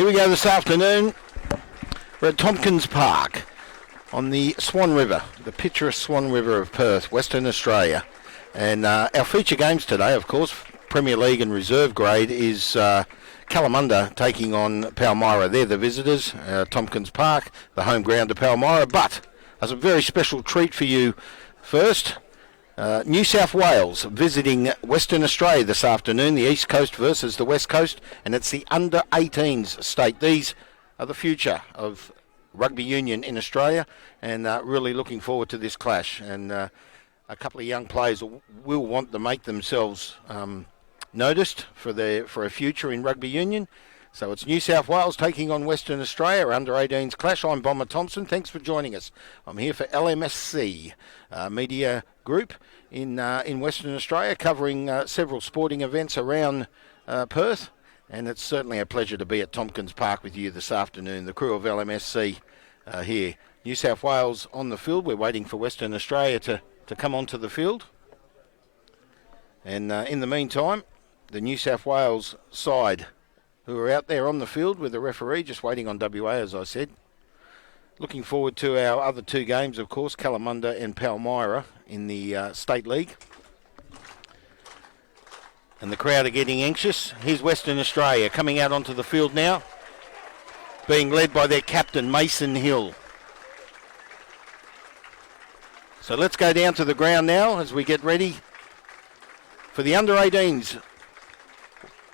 Here we go this afternoon. We're at Tompkins Park on the Swan River, the picturesque Swan River of Perth, Western Australia. And our feature games today, of course, Premier League and Reserve Grade, is Kalamunda taking on Palmyra. They're the visitors, Tompkins Park, the home ground to Palmyra. But as a very special treat for you first, New South Wales visiting Western Australia this afternoon, the East Coast versus the West Coast, and it's the under-18s state. These are the future of rugby union in Australia, and really looking forward to this clash. And a couple of young players will want to make themselves noticed for a future in rugby union. So it's New South Wales taking on Western Australia, under-18s clash. I'm Bomber Thompson. Thanks for joining us. I'm here for LMSC Media Group in Western Australia, covering several sporting events around Perth. And it's certainly a pleasure to be at Tompkins Park with you this afternoon. The crew of LMSC here. New South Wales on the field. We're waiting for Western Australia to come onto the field. And in the meantime, the New South Wales side who are out there on the field with the referee, just waiting on WA, as I said. Looking forward to our other two games, of course, Kalamunda and Palmyra in the State League. And the crowd are getting anxious. Here's Western Australia coming out onto the field now, being led by their captain, Mason Hill. So let's go down to the ground now as we get ready for the under-18s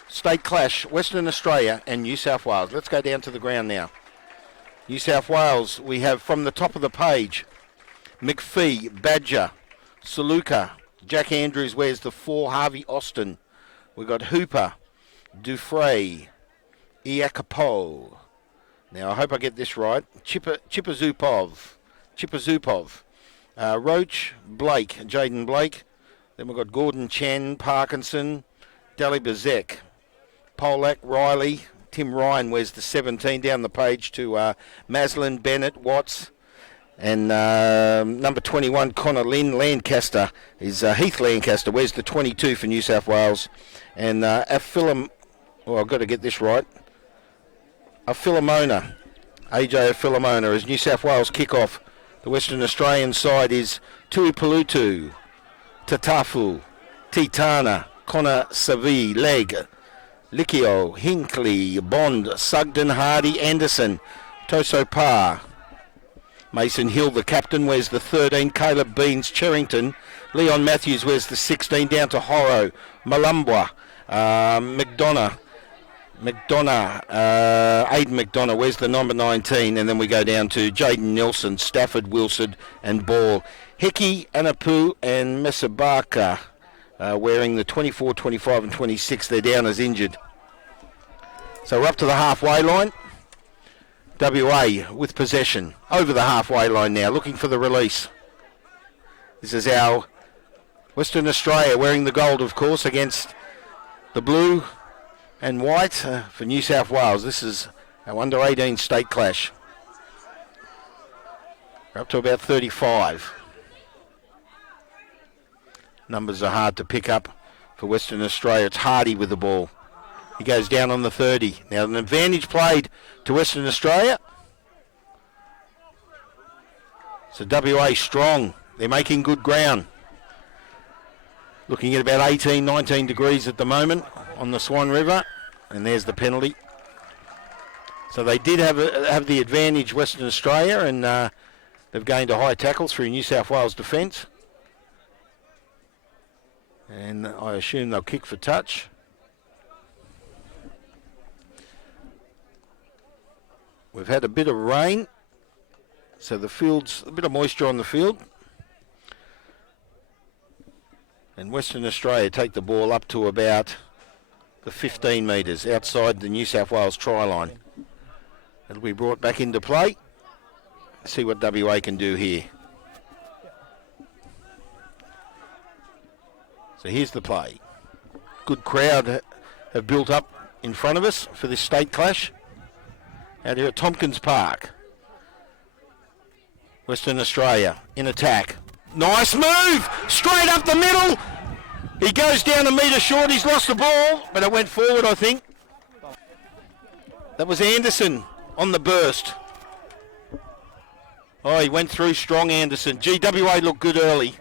state clash, Western Australia and New South Wales. Let's go down to the ground now. New South Wales, we have from the top of the page, McPhee, Badger, Saluka, Jack Andrews wears the 4, Harvey Austin. We've got Hooper, Dufresne, Iakopo. Now I hope I get this right. Chipazupov, Roach, Blake, Jaden Blake. Then we've got Gordon Chen, Parkinson, Dalibazek, Polak, Riley, Tim Ryan wears the 17 down the page to Maslin, Bennett, Watts, and number 21, Connor Lynn. Lancaster is Heath Lancaster wears the 22 for New South Wales. And I've got to get this right. Philemona, AJ Philemona is New South Wales kickoff. The Western Australian side is Tuipulotu, Tatafu, Titana, Connor Savi, Leg, Likio, Hinkley, Bond, Sugden, Hardy, Anderson, Toso Pa. Mason Hill, the captain, wears the 13. Caleb Beans, Cherrington. Leon Matthews wears the 16 down to Horro. Malumbwa, McDonough, Aiden McDonough wears the number 19. And then we go down to Jaden Nelson, Stafford, Wilson and Ball. Hickey, Anapu and Mesabaka wearing the 24, 25 and 26. They're down as injured. So we're up to the halfway line. WA with possession. Over the halfway line now, looking for the release. This is our Western Australia wearing the gold, of course, against the blue and white for New South Wales. This is our under-18 state clash. We're up to about 35. Numbers are hard to pick up for Western Australia. It's Hardy with the ball. He goes down on the 30. Now an advantage played to Western Australia. So WA strong. They're making good ground. Looking at about 18, 19 degrees at the moment on the Swan River. And there's the penalty. So they did have the advantage, Western Australia, and they've gained a high tackle through New South Wales defence. And I assume they'll kick for touch. We've had a bit of rain, so the field's a bit of moisture on the field. And Western Australia take the ball up to about the 15 metres outside the New South Wales try line. It'll be brought back into play. See what WA can do here. So here's the play. Good crowd have built up in front of us for this state clash. Out here at Tompkins Park. Western Australia in attack. Nice move! Straight up the middle! He goes down a metre short. He's lost the ball, but it went forward, I think. That was Anderson on the burst. Oh, he went through strong, Anderson. GWA looked good early.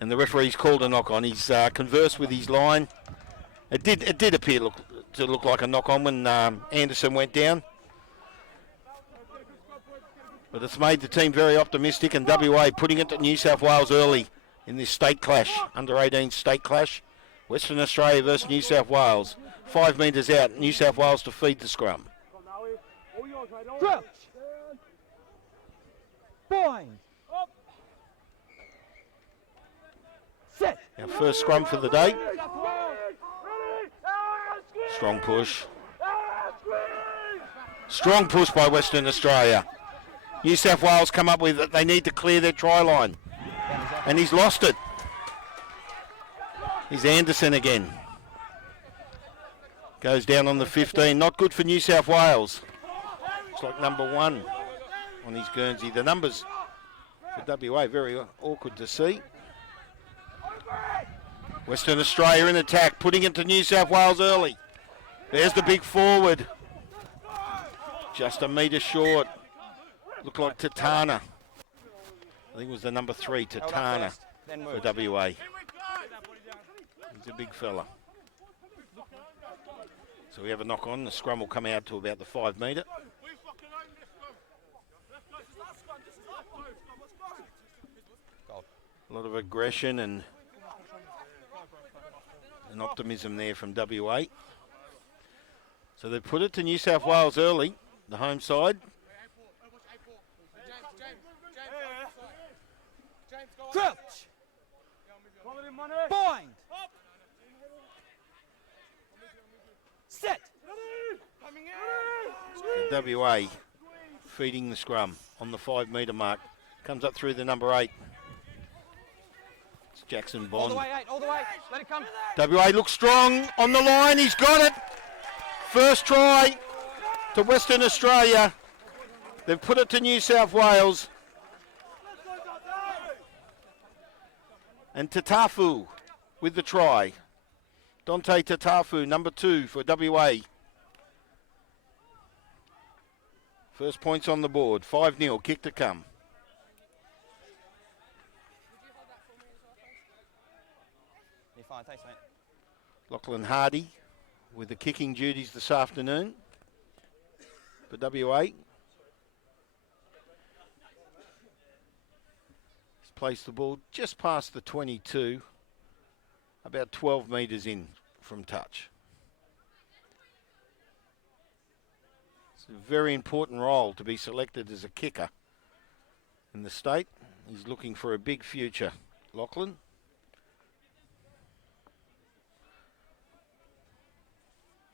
And the referee's called a knock on. He's conversed with his line. It did appear to look like a knock on when Anderson went down. But it's made the team very optimistic, and WA putting it to New South Wales early in this state clash, under-18 state clash. Western Australia versus New South Wales. 5 metres out, New South Wales to feed the scrum. Point. Our first scrum for the day. Strong push. Strong push by Western Australia. New South Wales come up with it. They need to clear their try line. And he's lost it. He's Anderson again. Goes down on the 15. Not good for New South Wales. Looks like number 1 on his Guernsey. The numbers for WA very awkward to see. Western Australia in attack, putting it to New South Wales early. There's the big forward. Just a metre short. Looked like Tatana. I think it was the number 3, Tatana, for WA. He's a big fella. So we have a knock on. The scrum will come out to about the 5 metre. A lot of aggression and optimism there from WA. So they put it to New South Wales early, the home side. Crouch. Bind. Set. So WA feeding the scrum on the 5 metre mark. Comes up through the number 8. It's Jackson Bond. All the way, 8, all the way. Let it come. WA looks strong on the line. He's got it. First try to Western Australia. They've put it to New South Wales. And Tatafu with the try. Dante Tatafu, number 2 for WA. First points on the board. 5-0, kick to come. You're fine, thanks, mate. Lachlan Hardy with the kicking duties this afternoon for WA. He's placed the ball just past the 22, about 12 metres in from touch. It's a very important role to be selected as a kicker in the state. He's looking for a big future, Lachlan.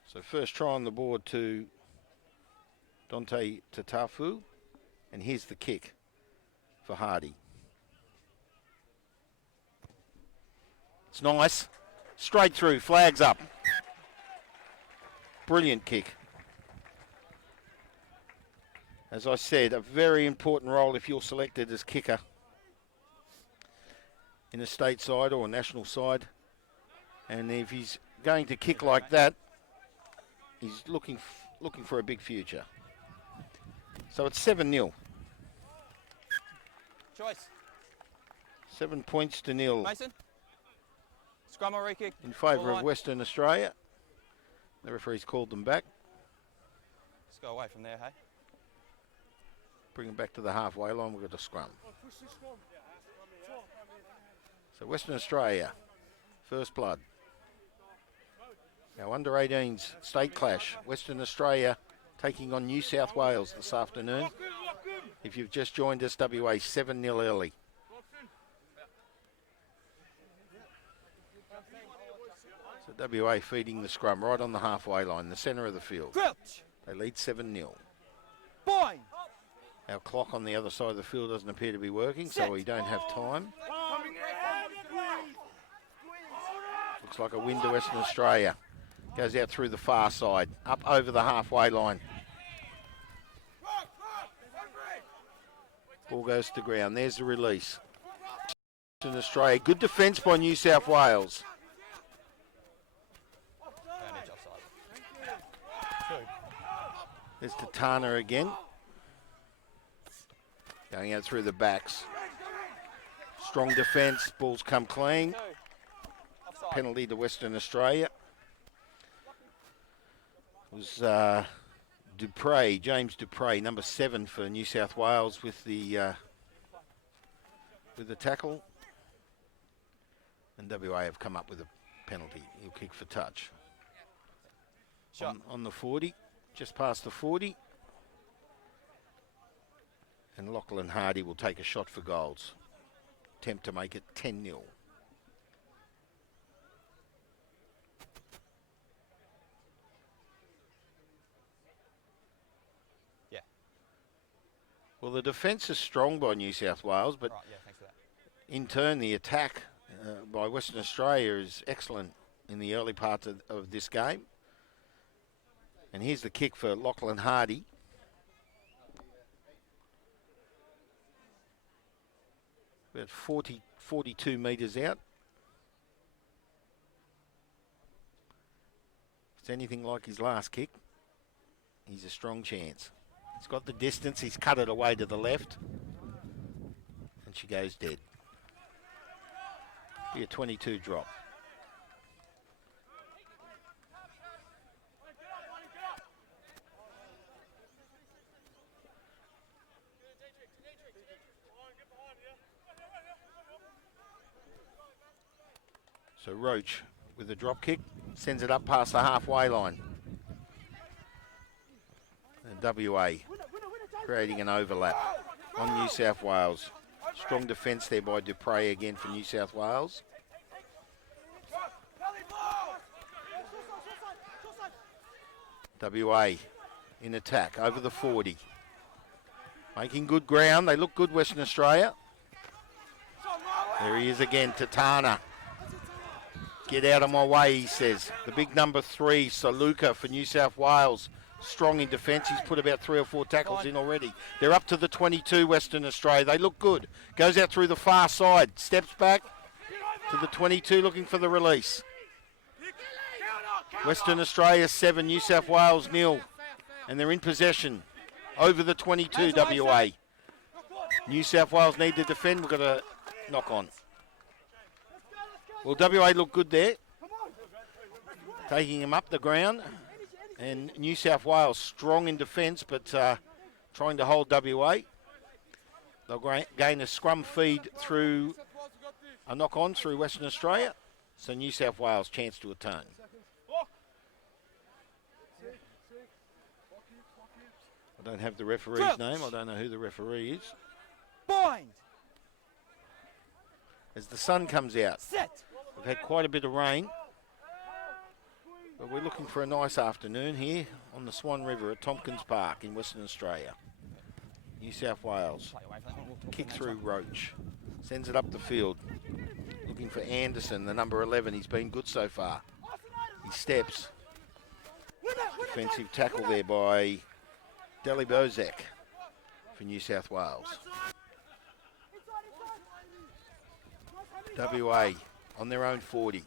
So first try on the board to Dante Tatafu, and here's the kick for Hardy. It's nice. Straight through, flags up. Brilliant kick. As I said, a very important role if you're selected as kicker in a state side or a national side. And if he's going to kick like that, he's looking for a big future. So it's 7-0. Choice. 7 points to nil. Mason. Scrum or re-kick. In favour of Western Australia. The referee's called them back. Let's go away from there, hey? Bring them back to the halfway line. We've got a scrum. So Western Australia, first blood. Our under-18s state clash. Western Australia taking on New South Wales this afternoon. If you've just joined us, WA 7-0 early. So WA feeding the scrum right on the halfway line, the centre of the field. Crouch. They lead 7-0. Bind. Our clock on the other side of the field doesn't appear to be working, so we don't have time. Looks like a win to Western Australia. Goes out through the far side, up over the halfway line. Ball goes to ground. There's the release. Western Australia. Good defence by New South Wales. There's Tatana again. Going out through the backs. Strong defence. Ball's come clean. Penalty to Western Australia. It was Dupre, James Dupre, number 7 for New South Wales with the tackle. And WA have come up with a penalty. He'll kick for touch. On the 40, just past the 40. And Lachlan Hardy will take a shot for goals. Attempt to make it 10-0. Well, the defence is strong by New South Wales, but Right, yeah, thanks for that. in turn, the attack by Western Australia is excellent in the early part of this game. And here's the kick for Lachlan Hardy. About 42 metres out. If it's anything like his last kick, he's a strong chance. He's got the distance, he's cut it away to the left. And she goes dead. Be a 22 drop. So Roach with a drop kick, sends it up past the halfway line. And WA creating an overlap on New South Wales. Strong defence there by Dupre again for New South Wales. WA in attack over the 40. Making good ground. They look good, Western Australia. There he is again, Tatana. Get out of my way, he says. The big number 3, Saluka for New South Wales. Strong in defence. He's put about 3 or 4 tackles in already. They're up to the 22, Western Australia. They look good. Goes out through the far side. Steps back to the 22, looking for the release. Western Australia 7, New South Wales 0. And they're in possession over the 22, WA. New South Wales need to defend. We've got a knock on. Well, WA look good there. Taking him up the ground. And New South Wales strong in defence, but trying to hold WA. They'll gain a scrum feed through a knock on through Western Australia. So New South Wales chance to atone. I don't have the referee's name. I don't know who the referee is. Bind. As the sun comes out. Set. We've had quite a bit of rain. But we're looking for a nice afternoon here on the Swan River at Tompkins Park in Western Australia. New South Wales. Kick through Roach. Sends it up the field. Looking for Anderson, the number 11. He's been good so far. He steps. Defensive tackle there by Deli Bozek for New South Wales. WA on their own 40.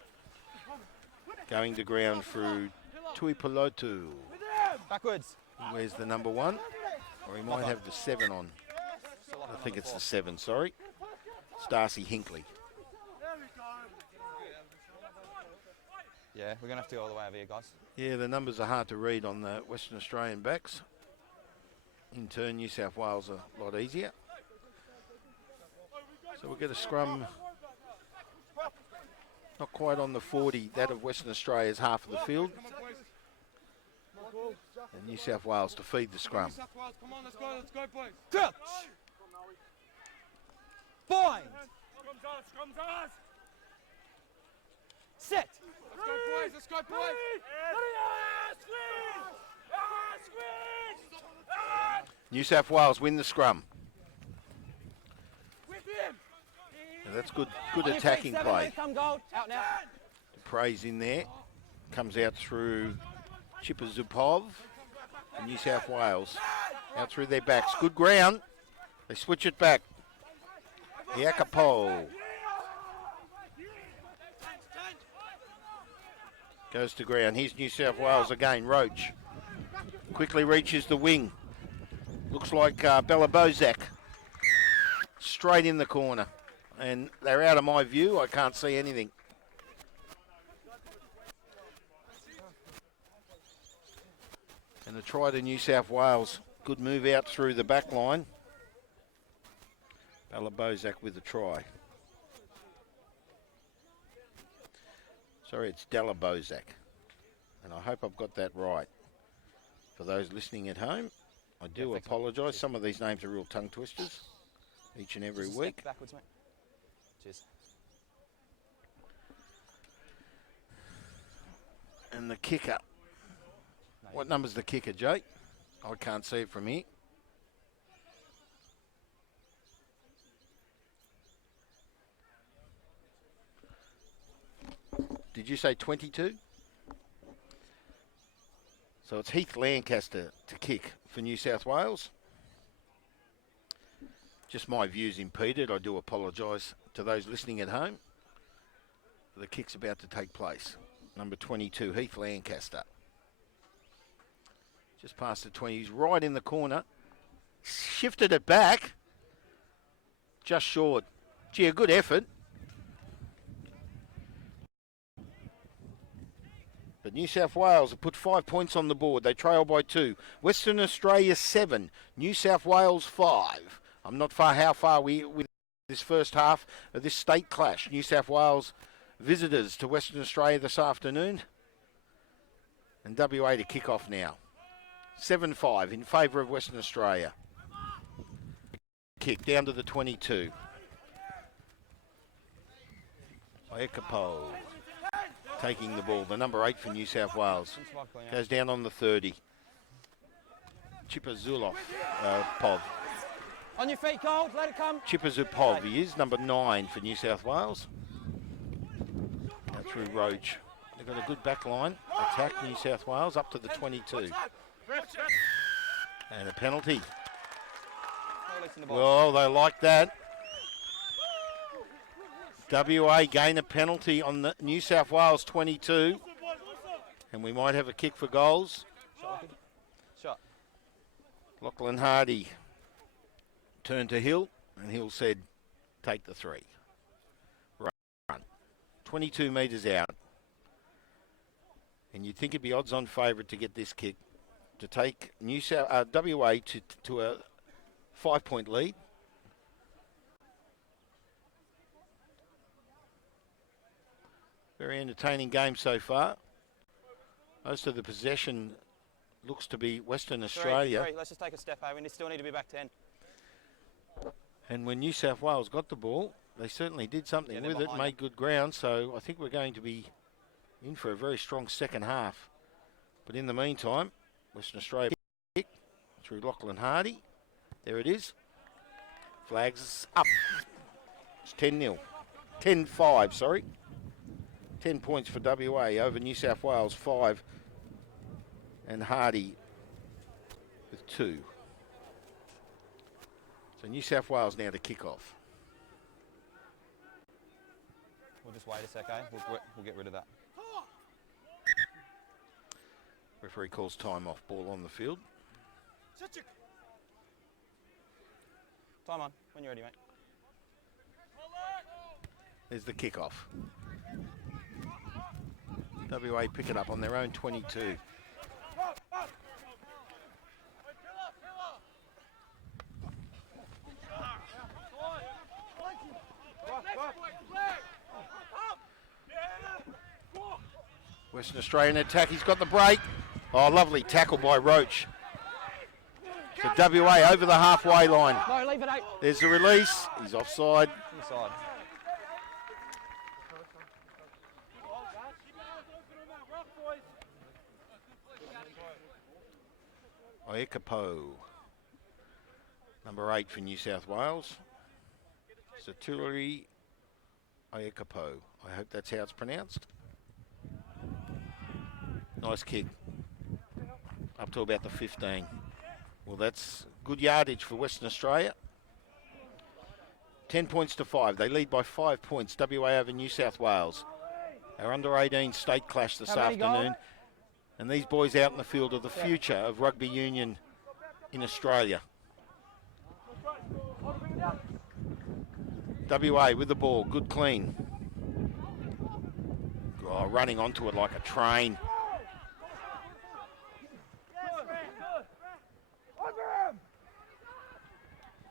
Going to ground through Tuipulotu. Backwards. Where's the number 1? Or he might have the 7 on. I think it's the 7, sorry. It's Darcy Hinkley. Yeah, we're going to have to go all the way over here, guys. Yeah, the numbers are hard to read on the Western Australian backs. In turn, New South Wales a lot easier. So we'll get a scrum. Not quite on the 40, that of Western Australia's half of the field. And New South Wales to feed the scrum. Come on, let's go, boys. Touch. Bind. Scrum's ours. Set. Let's go, boys. New South Wales win the scrum. Now that's good attacking play. Out now. Dupre's in there. Comes out through Chipazupov from New South Wales. Out through their backs. Good ground. They switch it back. Iakapo. Goes to ground. Here's New South Wales again. Roach. Quickly reaches the wing. Looks like Bella Bozak. Straight in the corner. And they're out of my view. I can't see anything. And a try to New South Wales. Good move out through the back line. Bella Bozak with a try. Sorry, it's Della Bozak. And I hope I've got that right. For those listening at home, I do apologise. Some of these names are real tongue twisters each and every week. Backwards, mate. Cheers. And the kicker. What number's the kicker, Jake? I can't see it from here. Did you say 22? So it's Heath Lancaster to kick for New South Wales. Just my views impeded. I do apologise to those listening at home. The kick's about to take place. Number 22, Heath Lancaster. Just past the 20. He's right in the corner. Shifted it back. Just short. Gee, a good effort. But New South Wales have put 5 points on the board. They trail by 2. Western Australia 7. New South Wales 5. I'm not far how far we with this first half of this state clash. New South Wales visitors to Western Australia this afternoon. And WA to kick off now. 7-5 in favour of Western Australia. Kick down to the 22. Ekapo taking the ball. The number 8 for New South Wales. Goes down on the 30. Chipazulov, Pov. On your feet, Cole. Let it come. Chipazupov, he is number 9 for New South Wales. Now through Roach. They've got a good back line. Attack New South Wales up to the 22. And a penalty. Well, they like that. WA gain a penalty on the New South Wales 22. And we might have a kick for goals. Shot. Lachlan Hardy turned to Hill, and Hill said, take the 3. Run. 22 metres out. And you'd think it'd be odds-on favourite to get this kick, to take WA to a 5-point lead. Very entertaining game so far. Most of the possession looks to be Western Australia. 3. Let's just take a step over. We still need to be back 10. And when New South Wales got the ball, they certainly did something with it, made good ground. So I think we're going to be in for a very strong second half. But in the meantime, Western Australia kick through Lachlan Hardy. There it is. Flags up. It's 10-0. 10-5, sorry. 10 points for WA over New South Wales 5. And Hardy with 2. So New South Wales now to kick off. We'll just wait a sec, eh? We'll get rid of that. Referee calls time off. Ball on the field. Time on, when you're ready, mate. There's the kickoff. WA pick it up on their own 22. Western Australian attack. He's got the break. Oh, lovely tackle by Roach. So WA over the halfway line. No, leave it 8. There's the release. He's offside. Inside. Ekapo, number 8 for New South Wales. Saturi Ekapo. I hope that's how it's pronounced. Nice kick. Up to about the 15. Well, that's good yardage for Western Australia. 10 points to 5. They lead by 5 points. WA over New South Wales. Our under-18 state clash this afternoon. And these boys out in the field are the future of rugby union in Australia. WA with the ball, good clean. Oh, running onto it like a train.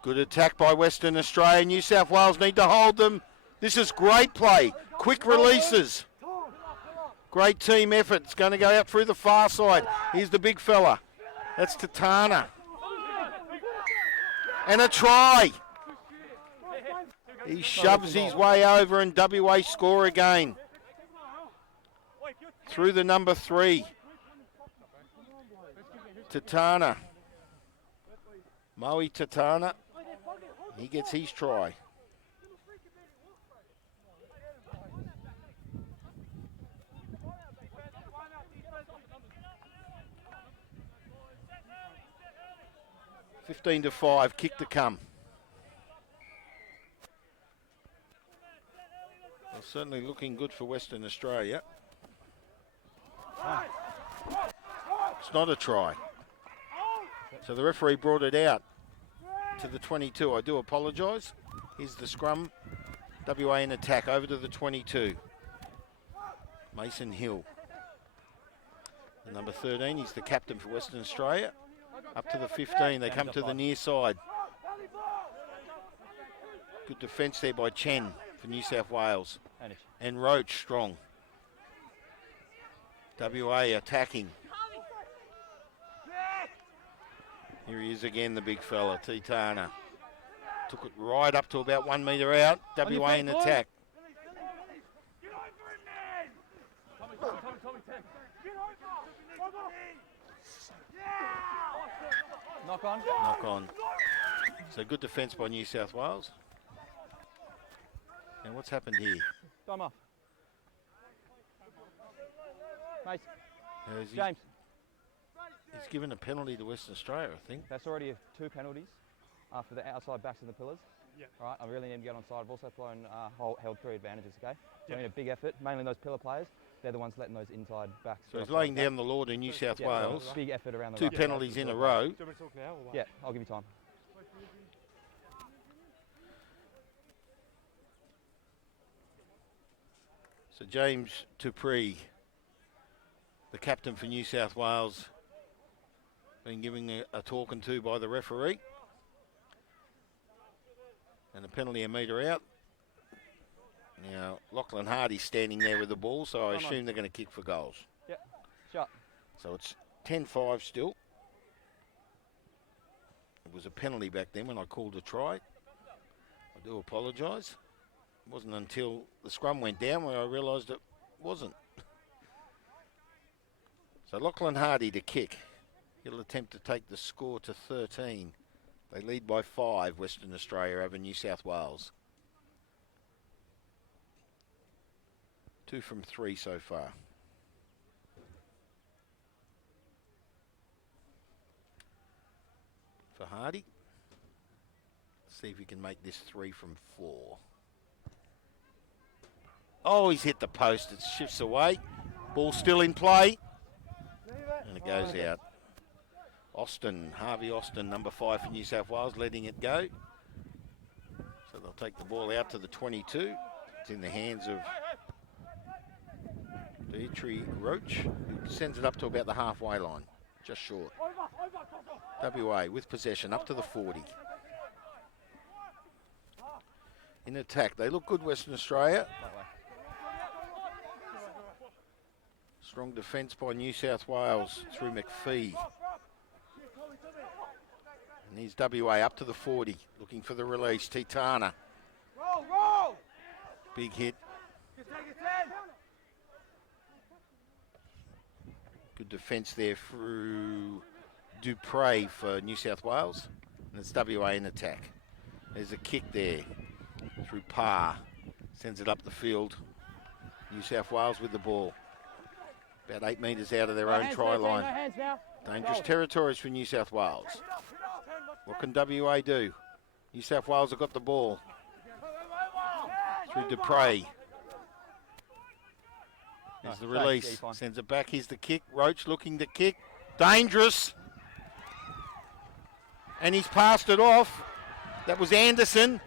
Good attack by Western Australia. New South Wales need to hold them. This is great play. Quick releases. Great team effort. It's going to go out through the far side. Here's the big fella. That's Tatana. And a try. He shoves his way over and WA score again. Through the number 3. Tatana. Moe Tatana. He gets his try. 15-5, kick to come. Well, certainly looking good for Western Australia. It's not a try. So the referee brought it out to the 22. I do apologise. Here's the scrum. WA in attack over to the 22. Mason Hill. The number 13, he's the captain for Western Australia. Up to the 15, they come to the near side. Good defence there by Chen for New South Wales. And Roach strong. WA attacking. Here he is again, the big fella, Titana. Took it right up to about 1 metre out. WA in attack. Knock on. Knock on. So good defence by New South Wales. And what's happened here? Time off. Mate. James. He's given a penalty to Western Australia, I think. That's already 2 penalties for the outside backs and the pillars. Yeah. All right, I really need to get on side. I've also thrown held 3 advantages, okay? So I need a big effort, mainly those pillar players. They're the ones letting those inside backs. So he's laying down the law to New South Wales. Big effort around the 2 penalties in a row. Do you want me to talk now or what? Yeah, I'll give you time. So James Dupree, the captain for New South Wales, been given a talking to by the referee. And a penalty a metre out. Now, Lachlan Hardy's standing there with the ball, so I assume they're going to kick for goals. Yep, shot. So it's 10-5 still. It was a penalty back then when I called a try. I do apologise. It wasn't until the scrum went down where I realised it wasn't. So Lachlan Hardy to kick. He'll attempt to take the score to 13. They lead by 5, Western Australia over New South Wales. 2 from 3 so far. For Hardy. Let's see if he can make this 3 from 4. Oh, he's hit the post. It shifts away. Ball still in play. And it goes out. Austin, Harvey Austin, number 5 for New South Wales, letting it go. So they'll take the ball out to the 22. It's in the hands of Dimitri Roach, who sends it up to about the halfway line, just short. WA with possession up to the 40. In attack, they look good, Western Australia. Strong defence by New South Wales through McPhee. And here's WA up to the 40, looking for the release. Titana. Big hit. Good defence there through Dupree for New South Wales. And it's WA in attack. There's a kick there through Parr. Sends it up the field. New South Wales with the ball. About 8 metres out of their own try line. Dangerous territories for New South Wales. What can WA do? New South Wales have got the ball. Through Dupree. Here's the release. Sends it back. Here's the kick. Roach looking to kick. Dangerous. And he's passed it off. That was Anderson.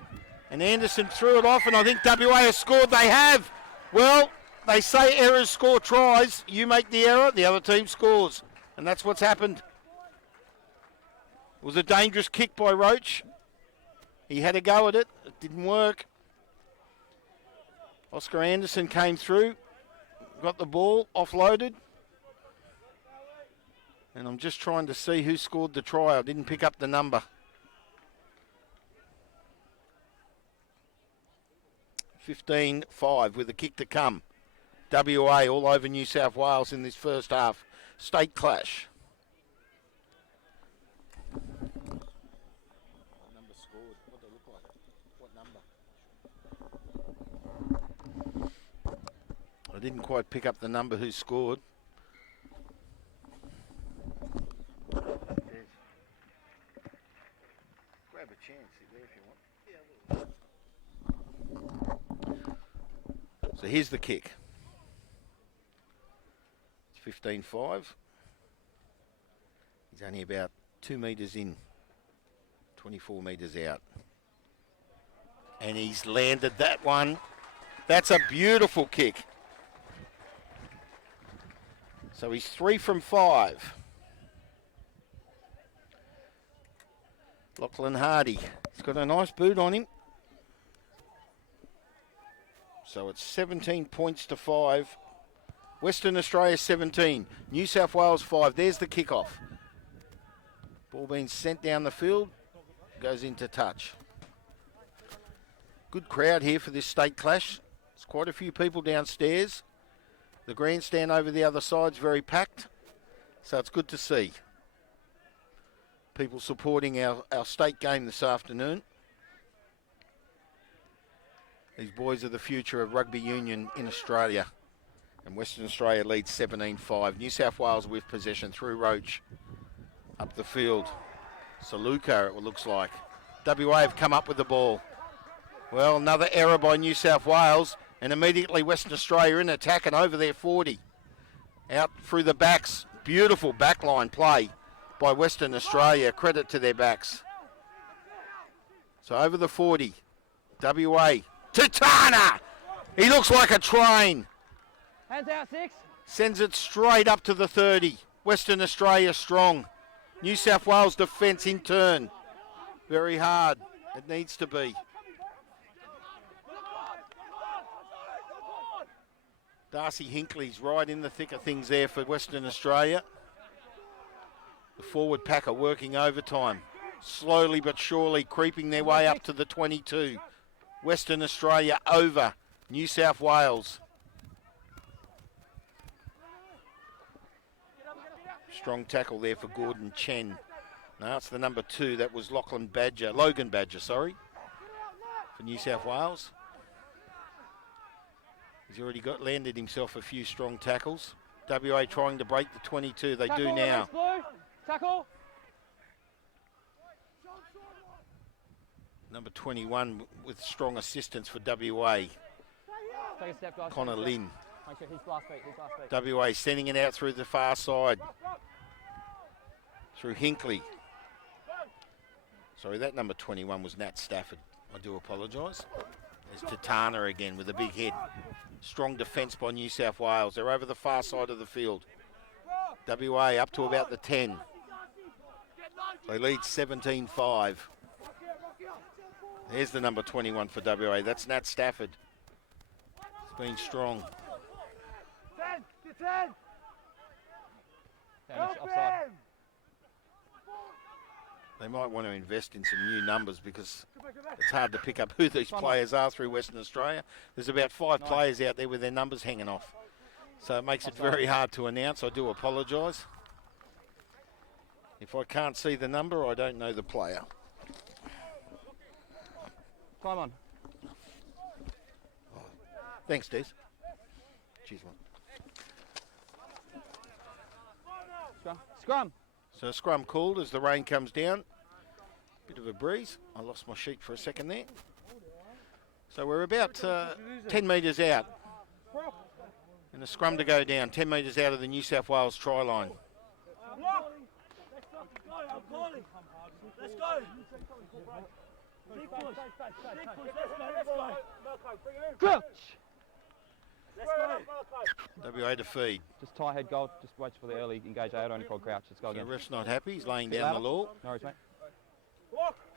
And Anderson threw it off, and I think WA has scored. They have. Well, they say errors score tries. You make the error, the other team scores. And that's what's happened. It was a dangerous kick by Roach. He had a go at it. It didn't work. Oscar Anderson came through. Got the ball, offloaded. And I'm just trying to see who scored the try. I didn't pick up the number. 15-5 with a kick to come. WA all over New South Wales in this first half. State clash. What number scored? What did it look like? What number? I didn't quite pick up the number who scored. So here's the kick. It's 15-5. He's only about 2 metres in, 24 metres out. And he's landed that one. That's a beautiful kick. So he's 3 from 5. Lachlan Hardy. He's got a nice boot on him. So it's 17 points to 5. Western Australia 17. New South Wales 5. There's the kickoff. Ball being sent down the field. Goes into touch. Good crowd here for this state clash. There's quite a few people downstairs. The grandstand over the other side's very packed. So it's good to see people supporting our state game this afternoon. These boys are the future of rugby union in Australia. And Western Australia leads 17-5. New South Wales with possession through Roach. Up the field. Saluka, it looks like. WA have come up with the ball. Well, another error by New South Wales. And immediately Western Australia in attack and over their 40. Out through the backs. Beautiful backline play by Western Australia. Credit to their backs. So over the 40. WA. Titana! He looks like a train. Hands out, 6. Sends it straight up to the 30. Western Australia strong. New South Wales defence in turn. Very hard. It needs to be. Darcy Hinckley's right in the thick of things there for Western Australia. The forward pack are working overtime. Slowly but surely creeping their way up to the 22. Western Australia over New South Wales. Strong tackle there for Gordon Chen. No, it's the number 2. That was Logan Badger, for New South Wales. He's already landed himself a few strong tackles. WA trying to break the 22. They do now. Tackle. Number 21 with strong assistance for WA. Take a step, guys. Connor Lynn. Make sure his last feet. WA sending it out through the far side. Through Hinckley. Sorry, that number 21 was Nat Stafford. I do apologise. There's Titana again with a big head. Strong defence by New South Wales. They're over the far side of the field. WA up to about the 10. They lead 17-5. There's the number 21 for WA. That's Nat Stafford. It's been strong. Damage, offside. They might want to invest in some new numbers because it's hard to pick up who these players are through Western Australia. There's about 5 players out there with their numbers hanging off. So it makes it very hard to announce. I do apologise. If I can't see the number, I don't know the player. Climb on. Oh, thanks, Des. Cheers, one. Scrum. So scrum called as the rain comes down. Bit of a breeze. I lost my sheet for a second there. So we're about 10 metres out. And the scrum to go down, 10 metres out of the New South Wales try line. Let's go. WA to feed. Just tie head goal. Just wait for the early engage. I only called crouch. Let's go again. The ref's not happy. He's laying down the law. No worries, mate.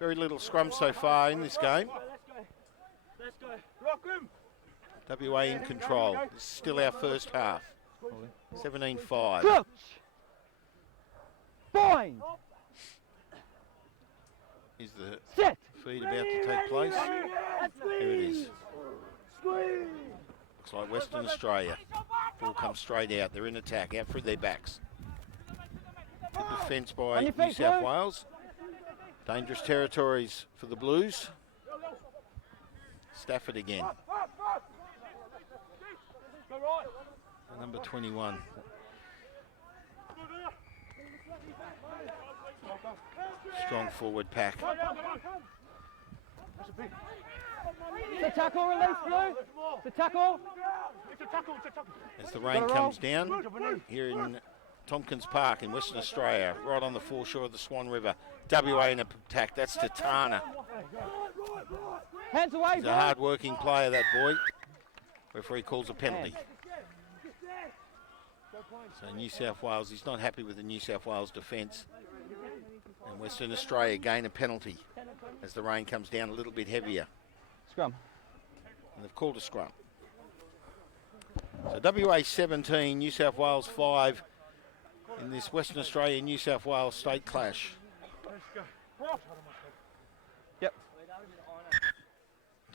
Very little scrum so far in this game. Let's go. Rock him. WA in control. This is still our first half. 17-5. Crouch. Bind. Is the Set. feed about to take place? Here it is. Looks like Western Australia. Ball comes straight out. They're in attack, out through their backs. Good defence by New South Wales. Dangerous territories for the Blues. Stafford again. Number 21. Strong forward pack. The tackle release, Blue. The tackle. As the rain comes down here in Tompkins Park in Western Australia, right on the foreshore of the Swan River. WA in attack, that's Tatana. Hands away, He's boy. a hard-working player, that boy. Referee calls a penalty. So New South Wales, he's not happy with the New South Wales defence. And Western Australia gain a penalty as the rain comes down a little bit heavier. Scrum. And they've called a scrum. So WA 17, New South Wales 5 in this Western Australia New South Wales state clash. Yep.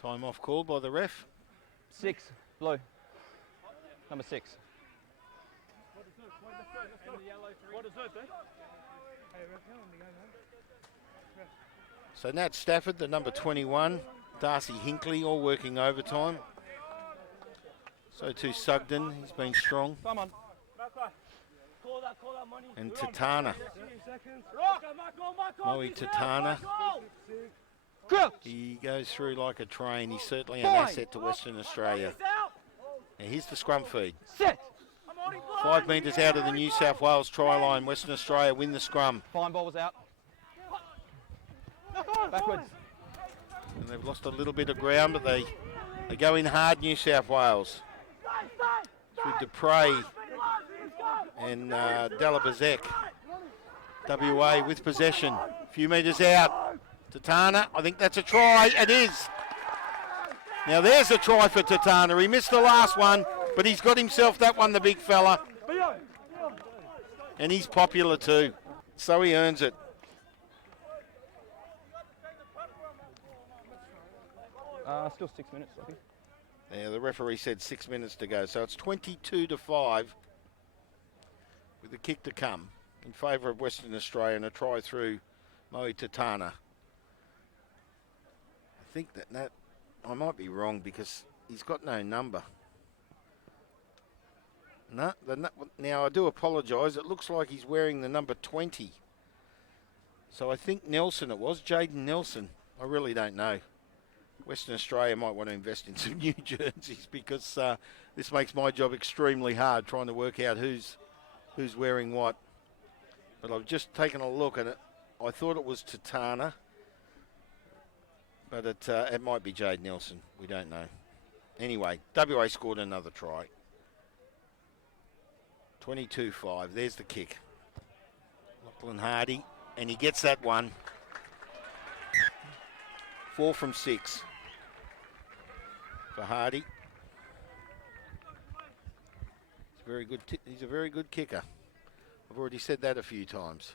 Time off called by the ref. 6, Blue. Number 6. So Nat Stafford, the number 21, Darcy Hinkley, all working overtime. So too Sugden, he's been strong. Come on. And Tatana. Moe Tatana. He goes through like a train. He's certainly an asset to Western Australia. Now here's the scrum feed. Set. 5 metres out of the New South Wales try line. Western Australia win the scrum. Fine ball was out. Backwards. And they've lost a little bit of ground, but they go in hard, New South Wales. Through Dupre and Dalabazek. WA with possession. A few metres out. Tatana, I think that's a try. It is. Now there's a try for Tatana. He missed the last one, but he's got himself that one, the big fella. And he's popular too, so he earns it. Still 6 minutes, I think. Yeah, the referee said 6 minutes to go, so it's 22-5 with the kick to come in favour of Western Australia and a try through Moe Tatana. I think that I might be wrong because he's got no number. No, now I do apologise. It looks like he's wearing the number 20. So I think Nelson it was, Jaden Nelson. I really don't know. Western Australia might want to invest in some new jerseys because this makes my job extremely hard trying to work out who's wearing what. But I've just taken a look at it. I thought it was Tatana, but it might be Jade Nelson. We don't know. Anyway, WA scored another try. 22-5. There's the kick. Lachlan Hardy, and he gets that one. 4 from 6 for Hardy. He's a very good kicker. I've already said that a few times.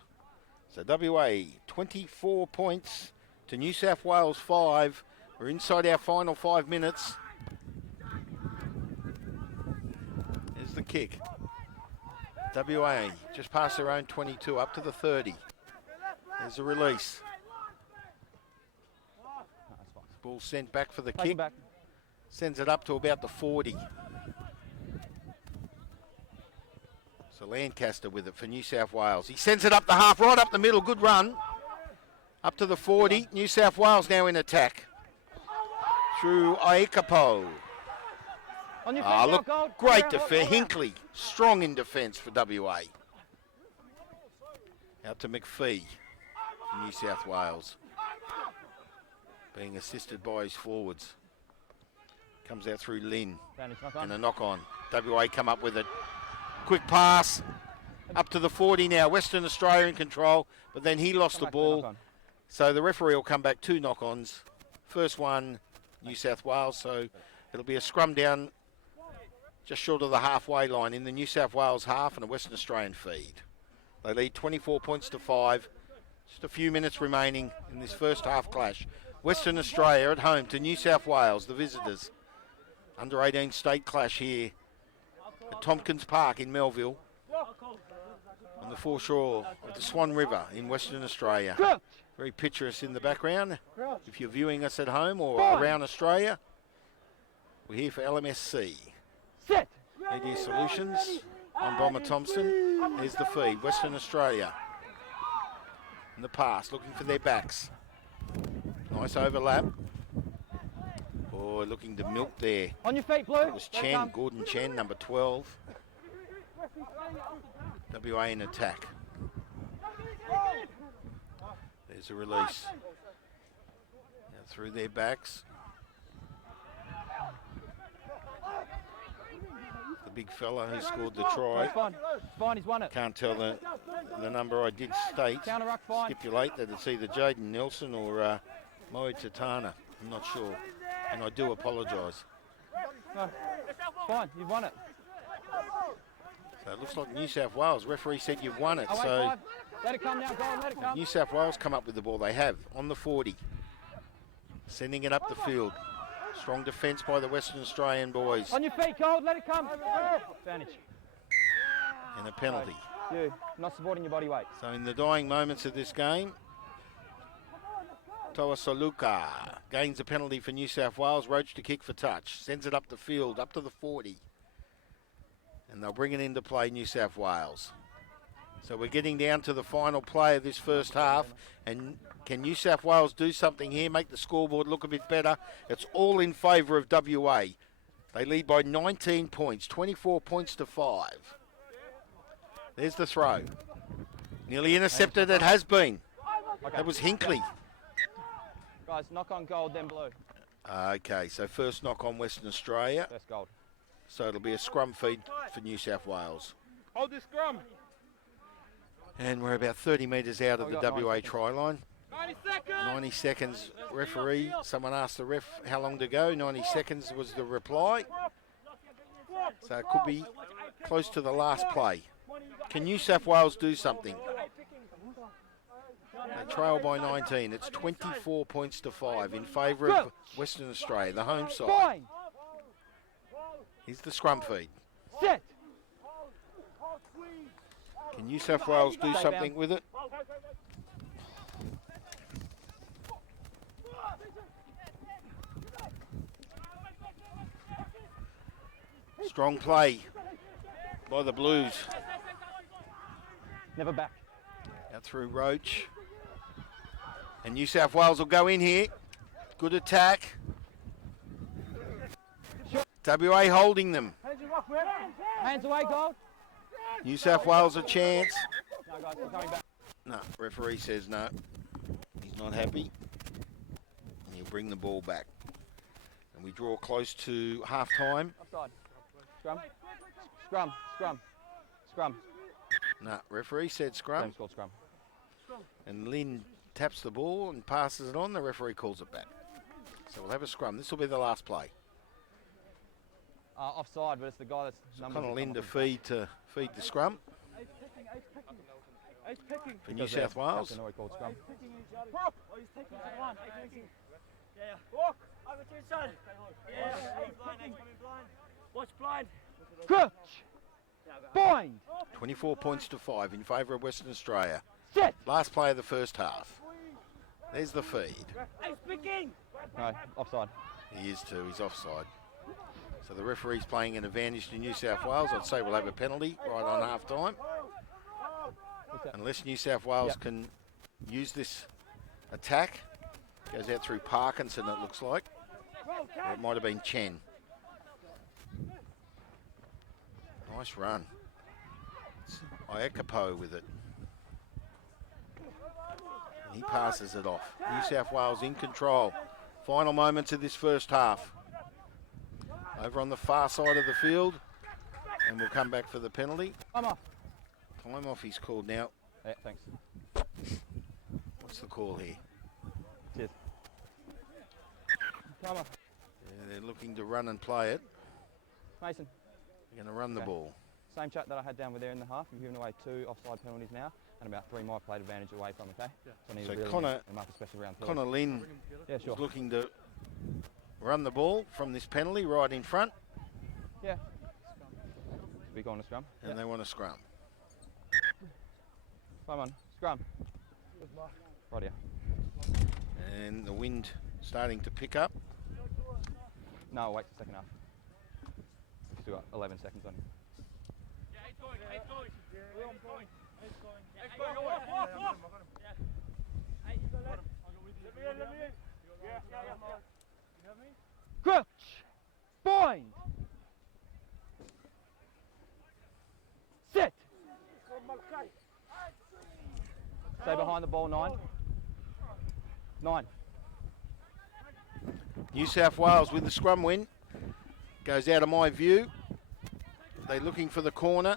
So WA 24 points to New South Wales 5. We're inside our final 5 minutes. There's the kick. WA just past their own 22 up to the 30. There's a release. Ball sent back for the kick. Sends it up to about the 40. So Lancaster with it for New South Wales. He sends it up the half, right up the middle. Good run. Up to the 40. New South Wales now in attack. Through Aikapo. Look, great defence. Hinkley, strong in defence for WA. Out to McPhee for New South Wales. Being assisted by his forwards. Comes out through Lynn. And a knock on. WA come up with it. Quick pass. Up to the 40 now. Western Australia in control. But then he lost the ball. So the referee will come back 2 knock-ons. First one, New South Wales. So it'll be a scrum down just short of the halfway line in the New South Wales half and a Western Australian feed. They lead 24 points to 5. Just a few minutes remaining in this first half clash. Western Australia at home to New South Wales, the visitors. Under 18 state clash here at Tompkins Park in Melville. On the foreshore of the Swan River in Western Australia. Very picturesque in the background. If you're viewing us at home or around Australia, we're here for LMSC. Media Solutions. I'm Bomber Thompson. Here's the feed. Western Australia. In the pass, looking for their backs. Nice overlap. Oh, looking to milk there. On your feet, Blue. It was Chen, Gordon Chen, number 12. WA in attack. There's a release. Now through their backs. The big fella who scored the try. It's fine. It's fine, he's won it. Can't tell the number. I did state, Counter ruck, fine. stipulate that it's either Jaden Nelson or Moe Tatana. I'm not sure. And I do apologise. No, it's fine, you've won it. So it looks like New South Wales. Referee said you've won it. Oh, wait, So five. Let it come now, go on, let it come. New South Wales come up with the ball. They have on the 40. Sending it up the field. Strong defence by the Western Australian boys. On your feet, Cold, let it come. Advantage. And a penalty. You, not supporting your body weight. So in the dying moments of this game, Toa Soluka gains a penalty for New South Wales. Roach to kick for touch. Sends it up the field, up to the 40. And they'll bring it into play, New South Wales. So we're getting down to the final play of this first half. And can New South Wales do something here, make the scoreboard look a bit better? It's all in favour of WA. They lead by 19 points, 24 points to 5. There's the throw. Nearly intercepted, it has been. Okay. That was Hinkley. Guys, knock on Gold, then Blue. Okay, so first knock on Western Australia. First Gold. So it'll be a scrum feed for New South Wales. Hold the scrum. And we're about 30 metres out of Oh, the we got 90 WA seconds. try line. 90 seconds. 90 seconds, referee. Someone asked the ref how long to go. 90 seconds was the reply. So it could be close to the last play. Can New South Wales do something? They trail by 19. It's 24 points to 5 in favour of Western Australia, the home side. Fine. Here's the scrum feed. Set. Can New South Wales do Stay something down. with it? Strong play by the Blues. Never back. Out through Roach. And New South Wales will go in here. Good attack. WA holding them. Hands away, Gold. New South Wales a chance. No, guys, we're coming back. No, referee says no. He's not happy. And he'll bring the ball back. And we draw close to half time. Offside. Scrum. Scrum. Scrum. Scrum. No, referee said scrum. Game's called scrum. And Lynn taps the ball and passes it on. The referee calls it back. So we'll have a scrum. This will be the last play. Offside, but it's the guy that's Connor Lynn to feed the scrum for New South Wales. Captain already called scrum. Yeah. Walk. Over to his son. Yeah. Blind. Watch blind. Crutch. Bind. 24 points to 5 in favour of Western Australia. Set. Last play of the first half. There's the feed. Hey, speaking. No, offside. He is too. He's offside. So the referee's playing an advantage to New South Wales. I'd say we'll have a penalty right on half time. Unless New South Wales can use this attack. Goes out through Parkinson, it looks like. Or it might have been Chen. Nice run. Iakapo with it. And he passes it off. New South Wales in control. Final moments of this first half. Over on the far side of the field. And we'll come back for the penalty. I'm off. Time off he's called now. Yeah, thanks. What's the call here? Cheers. Come on. Yeah, they're looking to run and play it. Mason. They're going to run the Okay. ball. Same chat that I had down with there in the half. We've given away 2 offside penalties now and about 3 my plate advantage away from, okay? So I need So to really Connor- mark a special round 3. Connor Lynn Yeah, sure. is looking to run the ball from this penalty right in front. Yeah. We go on a scrum. And they want to scrum. Come on, scrum. Right here. And the wind starting to pick up. No, wait for the second half. We've still got 11 seconds on him. Behind. Set. Stay behind the ball, 9. 9. New South Wales with the scrum win. Goes out of my view. They're looking for the corner.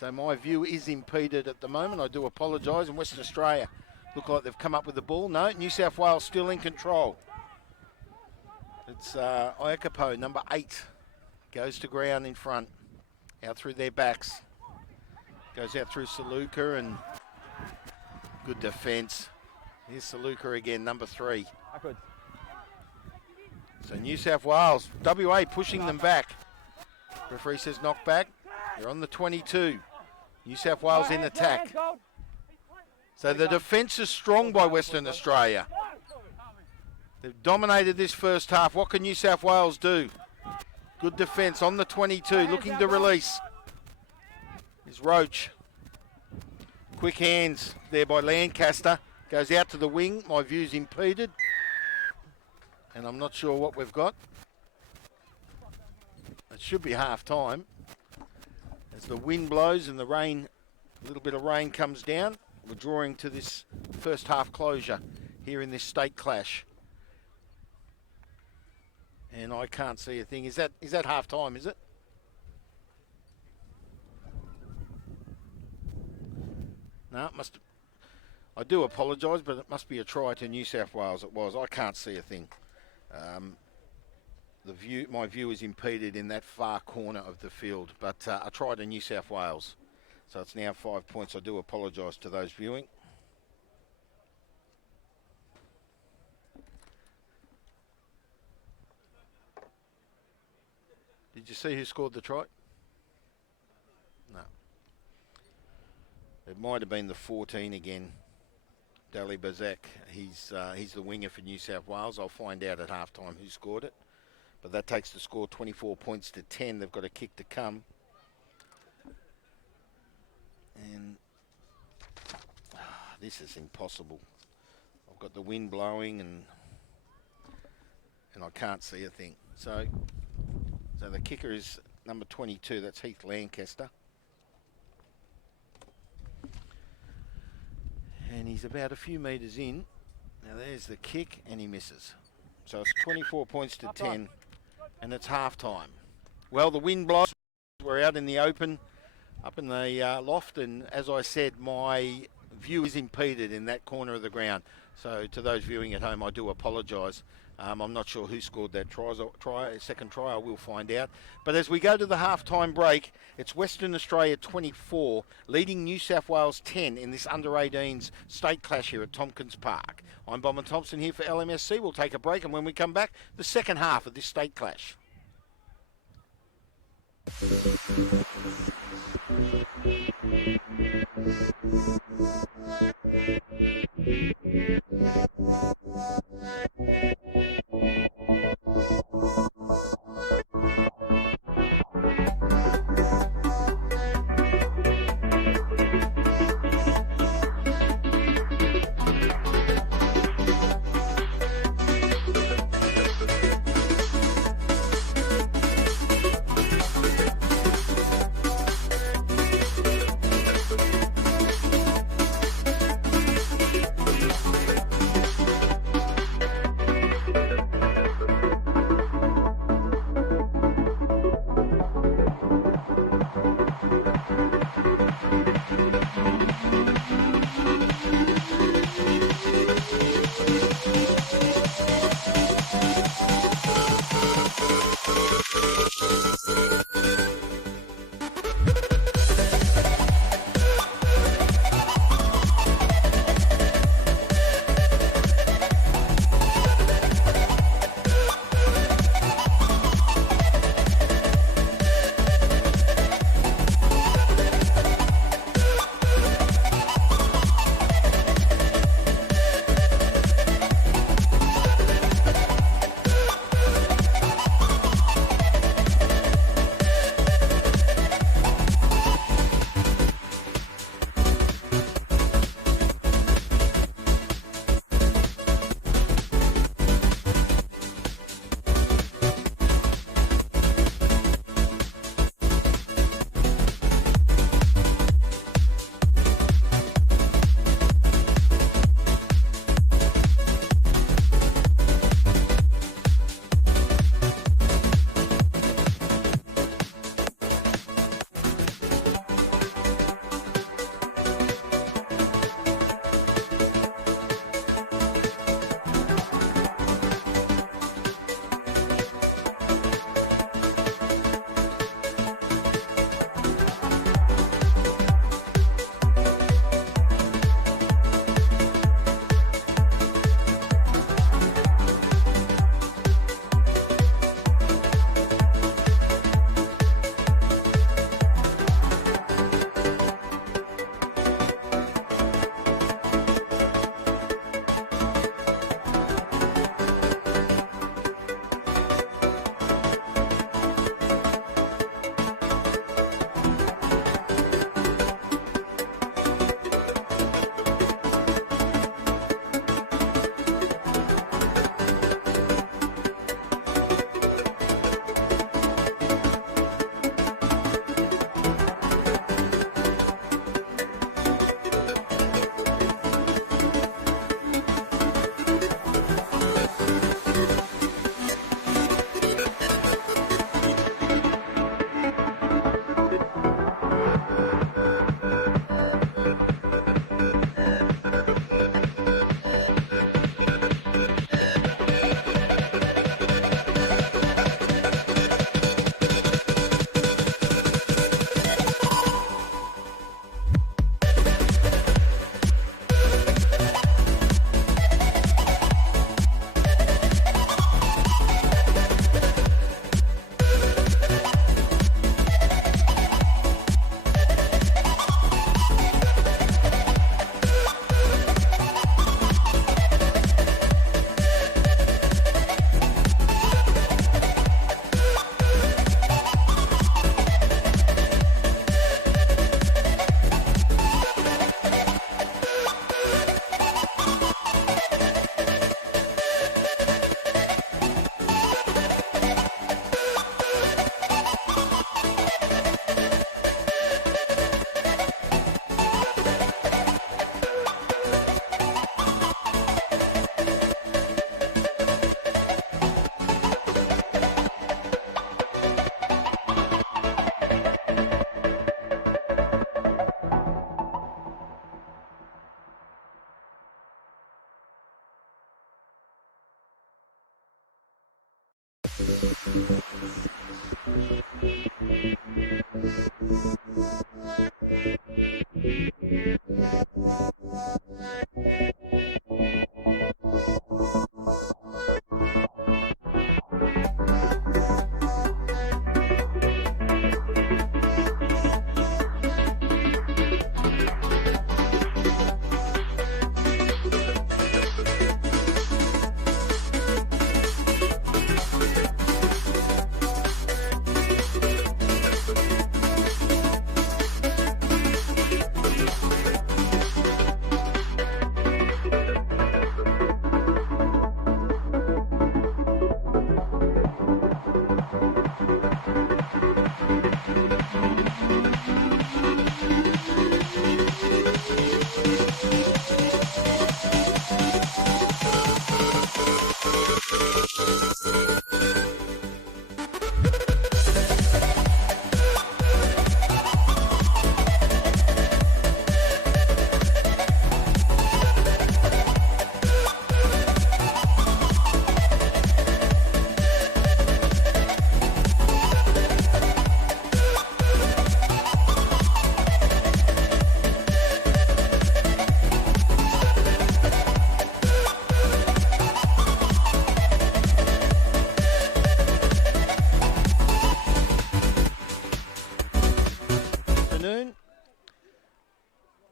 So my view is impeded at the moment. I do apologise. And Western Australia look like they've come up with the ball. No, New South Wales still in control. It's Iakapo, number 8. Goes to ground in front. Out through their backs. Goes out through Saluka and good defence. Here's Saluka again, number 3. Backwards. So New South Wales, WA pushing them back. Referee says knock back. They're on the 22. New South Wales in attack. So the defence is strong by Western Australia. They've dominated this first half. What can New South Wales do? Good defence on the 22, looking to release. Is Roach. Quick hands there by Lancaster. Goes out to the wing. My view's impeded. And I'm not sure what we've got. It should be half time. As the wind blows and the rain, a little bit of rain comes down, we're drawing to this first half closure here in this state clash. And I can't see a thing. Is that half time, is it? No, it must. I do apologise, but it must be a try to New South Wales. It was. I can't see a thing. My view is impeded in that far corner of the field, but I tried to New South Wales. So it's now 5 points. I do apologise to those viewing. Did you see who scored the try? No. It might have been the 14 again. Dali Bazak. He's the winger for New South Wales. I'll find out at halftime who scored it. But that takes the score 24 points to 10. They've got a kick to come. And this is impossible. I've got the wind blowing and I can't see a thing. So the kicker is number 22. That's Heath Lancaster. And he's about a few metres in. Now there's the kick and he misses. So it's 24 points to 10 and it's half time. Well, the wind blows. We're out in the open, up in the loft, and as I said, my view is impeded in that corner of the ground. So to those viewing at home, I do apologise. I'm not sure who scored that second try. I will find out. But as we go to the half-time break, it's Western Australia 24, leading New South Wales 10 in this under-18s state clash here at Tompkins Park. I'm Bomber Thompson here for LMSC. We'll take a break, and when we come back, the second half of this state clash.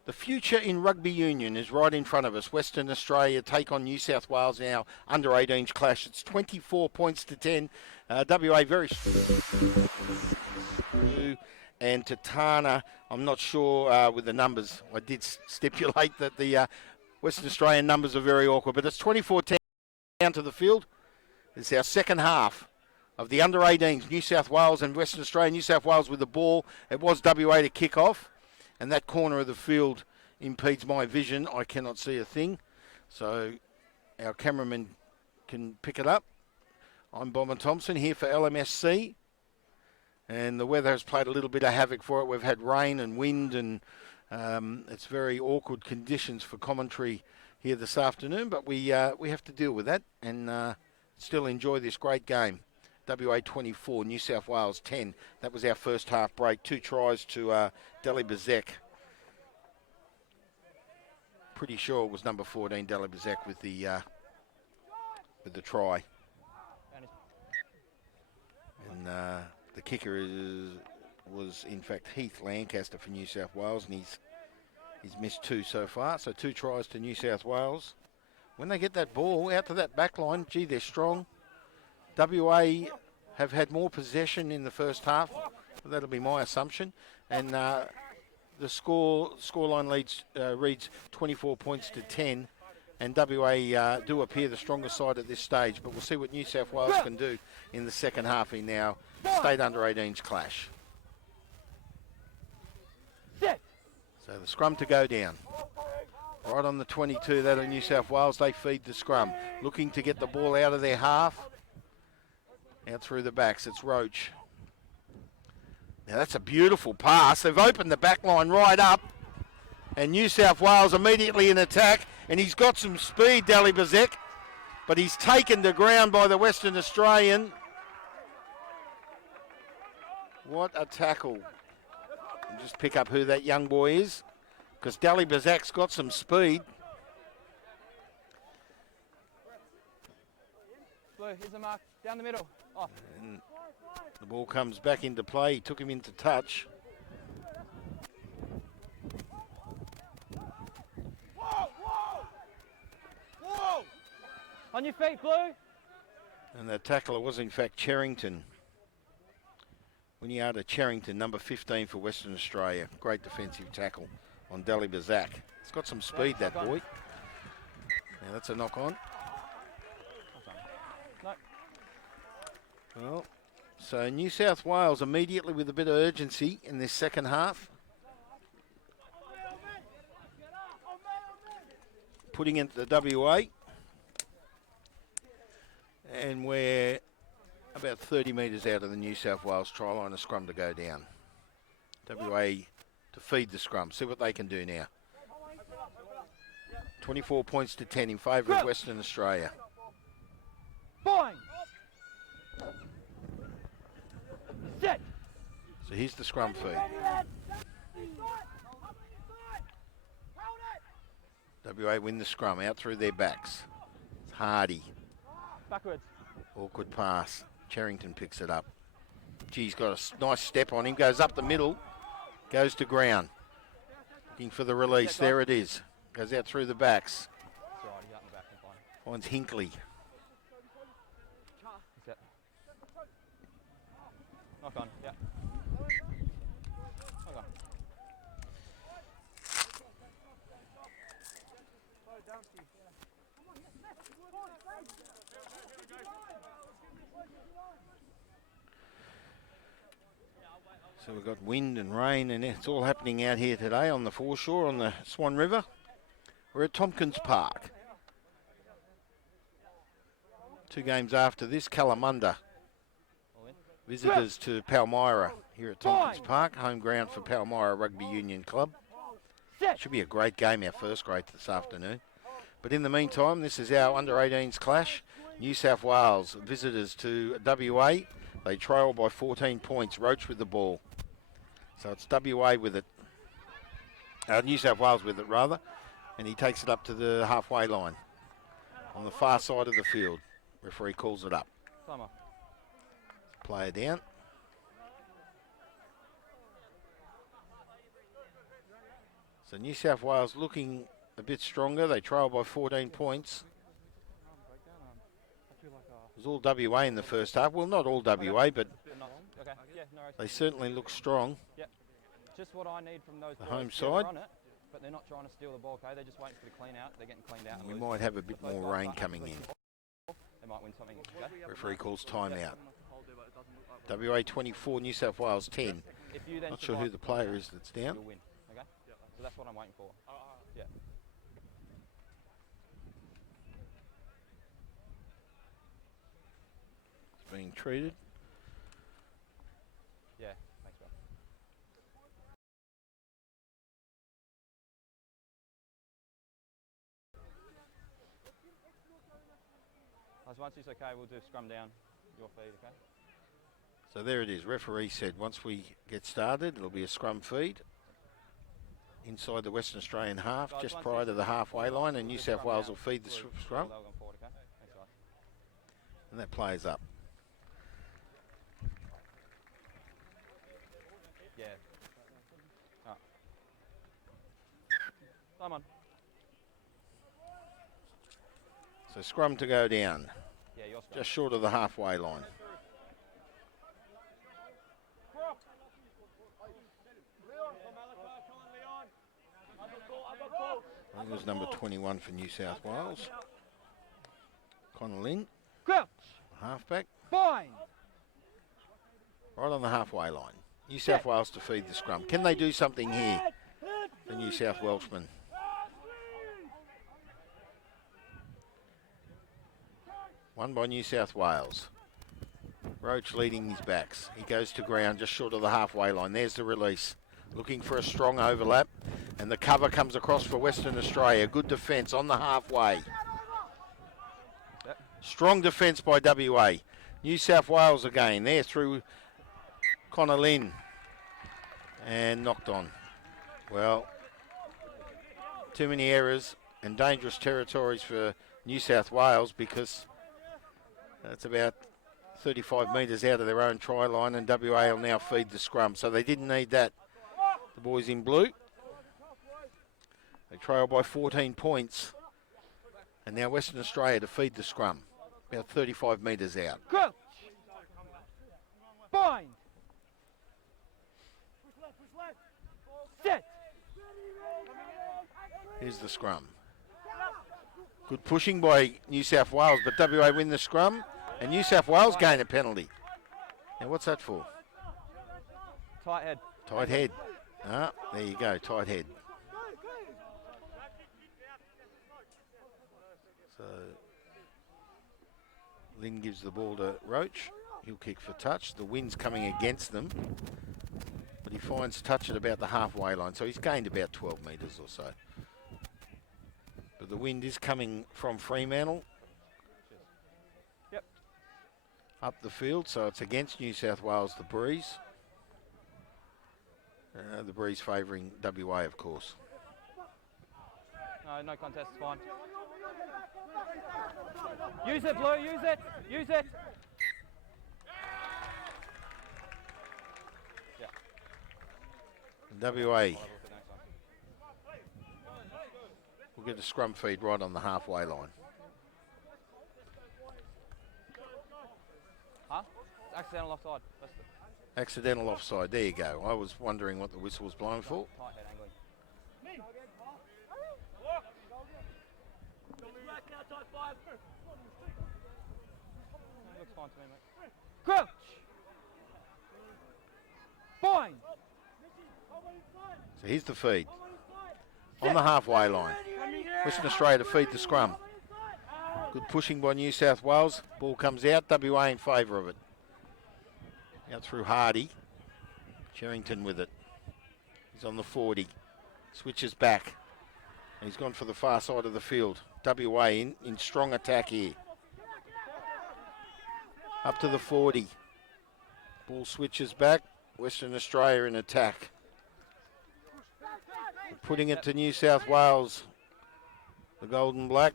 The future in rugby union is right in front of us. Western Australia take on New South Wales now, under 18s clash. It's 24 points to 10. WA very... And Tatana, I'm not sure with the numbers. I did stipulate that the Western Australian numbers are very awkward, but it's 24-10 down to the field. It's our second half of the under 18s, New South Wales and Western Australia. New South Wales with the ball. It was WA to kick off. And that corner of the field impedes my vision. I cannot see a thing. So our cameraman can pick it up. I'm Bomber Thompson here for LMSC. And the weather has played a little bit of havoc for it. We've had rain and wind, and it's very awkward conditions for commentary here this afternoon. But we have to deal with that and still enjoy this great game. WA 24, New South Wales 10. That was our first half break. 2 tries to Deli Bazek. Pretty sure it was number 14, Deli Bazek, with the try. And the kicker was in fact Heath Lancaster for New South Wales, and he's missed 2 so far. So 2 tries to New South Wales. When they get that ball out to that back line, gee, they're strong. WA have had more possession in the first half. That'll be my assumption. And the scoreline reads 24 points to 10. And WA do appear the stronger side at this stage. But we'll see what New South Wales can do in the second half in our state under 18s clash. So the scrum to go down. Right on the 22, that of New South Wales. They feed the scrum. Looking to get the ball out of their half. Out through the backs, it's Roach. Now that's a beautiful pass. They've opened the back line right up. And New South Wales immediately in attack. And he's got some speed, Deli Bazek. But he's taken to ground by the Western Australian. What a tackle. I'll just pick up who that young boy is. Because Deli Bazek's got some speed. Blue, here's the mark. Down the middle. Off. And the ball comes back into play. He took him into touch. Whoa, whoa, whoa. On your feet, Blue. And the tackler was in fact Cherrington. Winiata Cherrington, number 15 for Western Australia. Great defensive tackle on Deli Bazak. He's got some speed, that boy. Now that's a knock on. Well, so New South Wales immediately with a bit of urgency in this second half. Putting it to the WA. And we're about 30 metres out of the New South Wales try line, a scrum to go down. WA to feed the scrum. See what they can do now. 24 points to 10 in favour of Western Australia. Fine. So here's the scrum feed. WA win the scrum out through their backs. It's Hardy. Backwards. Awkward pass. Cherrington picks it up. He's got a nice step on him. Goes up the middle. Goes to ground. Looking for the release. There it is. Goes out through the backs. That's all right, he's out in the back and fine. Finds Hinkley. Set. Knock on, yeah. Knock on. So we've got wind and rain and it's all happening out here today on the foreshore on the Swan River. We're at Tompkins Park. 2 games after this, Kalamunda. Visitors to Palmyra here at Tompkins Park, home ground for Palmyra Rugby Union Club. Should be a great game, our first grade this afternoon. But in the meantime, this is our under-18s clash. New South Wales visitors to WA. They trail by 14 points. Roach with the ball. So it's WA with it. New South Wales with it, rather. And he takes it up to the halfway line on the far side of the field. Referee calls it up. Timer. Player down. So New South Wales looking a bit stronger. They trail by 14 points. It was all WA in the first half. Well, not all WA, but Okay. Yeah, no worries. they certainly look strong. Yep. Just what I need from those The boys. home Yeah, they're side. on it, but they're not trying to steal the ball, okay? They're just waiting for the clean out. They're getting cleaned out. And We loose. might have a bit If those more guys rain aren't coming actually in. They might win something, okay? Referee calls timeout. WA 24, New South Wales 10. If you then Not sure who survive the player is that's down. you'll win, okay? So that's what I'm waiting for. Yeah. It's being treated. Yeah, thanks, bro. Once it's okay, we'll do scrum down your feed, okay? So there it is. Referee said once we get started, it'll be a scrum feed inside the Western Australian half, Guys, just once prior this to is the halfway line, we'll and do New South scrum Wales down. will feed the We'll- scrum, they'll go forward, okay? Thanks, guys. and that plays up. Yeah. Alright. Come on. So scrum to go down, Yeah, your scrum. just short of the halfway line. I think it was number 21 for New South Wales. Connor Lynn, Crouch. halfback, Bind. right on the halfway line. New South Wales to feed the scrum. Can they do something here, the New South Welshmen? One by New South Wales. Roach leading his backs. He goes to ground just short of the halfway line. There's the release. Looking for a strong overlap. And the cover comes across for Western Australia. Good defence on the halfway. Yep. Strong defence by WA. New South Wales again. There through Connor Lynn. And knocked on. Well, too many errors and dangerous territories for New South Wales because it's about 35 metres out of their own try line, and WA will now feed the scrum. So they didn't need that. The boys in blue. They trail by 14 points. And now Western Australia to feed the scrum. About 35 metres out. Crouch. Bind. Set. Here's the scrum. Good pushing by New South Wales, but WA win the scrum. And New South Wales gain a penalty. Now what's that for? Tight head. Tight head. Ah, there you go, tight head. So Lynn gives the ball to Roach. He'll kick for touch. The wind's coming against them. But he finds touch at about the halfway line. So he's gained about 12 metres or so. But the wind is coming from Fremantle. Yep. Up the field, so it's against New South Wales, the breeze. The breeze favouring WA, of course. No, no contest, it's fine. Use it, Blue, use it, use it. Yeah. WA will get a scrum feed right on the halfway line. Huh? It's accidental offside. That's the Accidental offside, there you go. I was wondering what the whistle was blowing for. tight head angling. Looks fine to me, mate. Crouch! Fine! So here's the feed. On the halfway line. Western Australia to feed the scrum. Good pushing by New South Wales. Ball comes out. WA in favour of it. Out through Hardy. Sherrington with it. He's on the 40. Switches back. He's gone for the far side of the field. WA in strong attack here. Up to the 40. Ball switches back. Western Australia in attack. Putting it to New South Wales. The gold and black.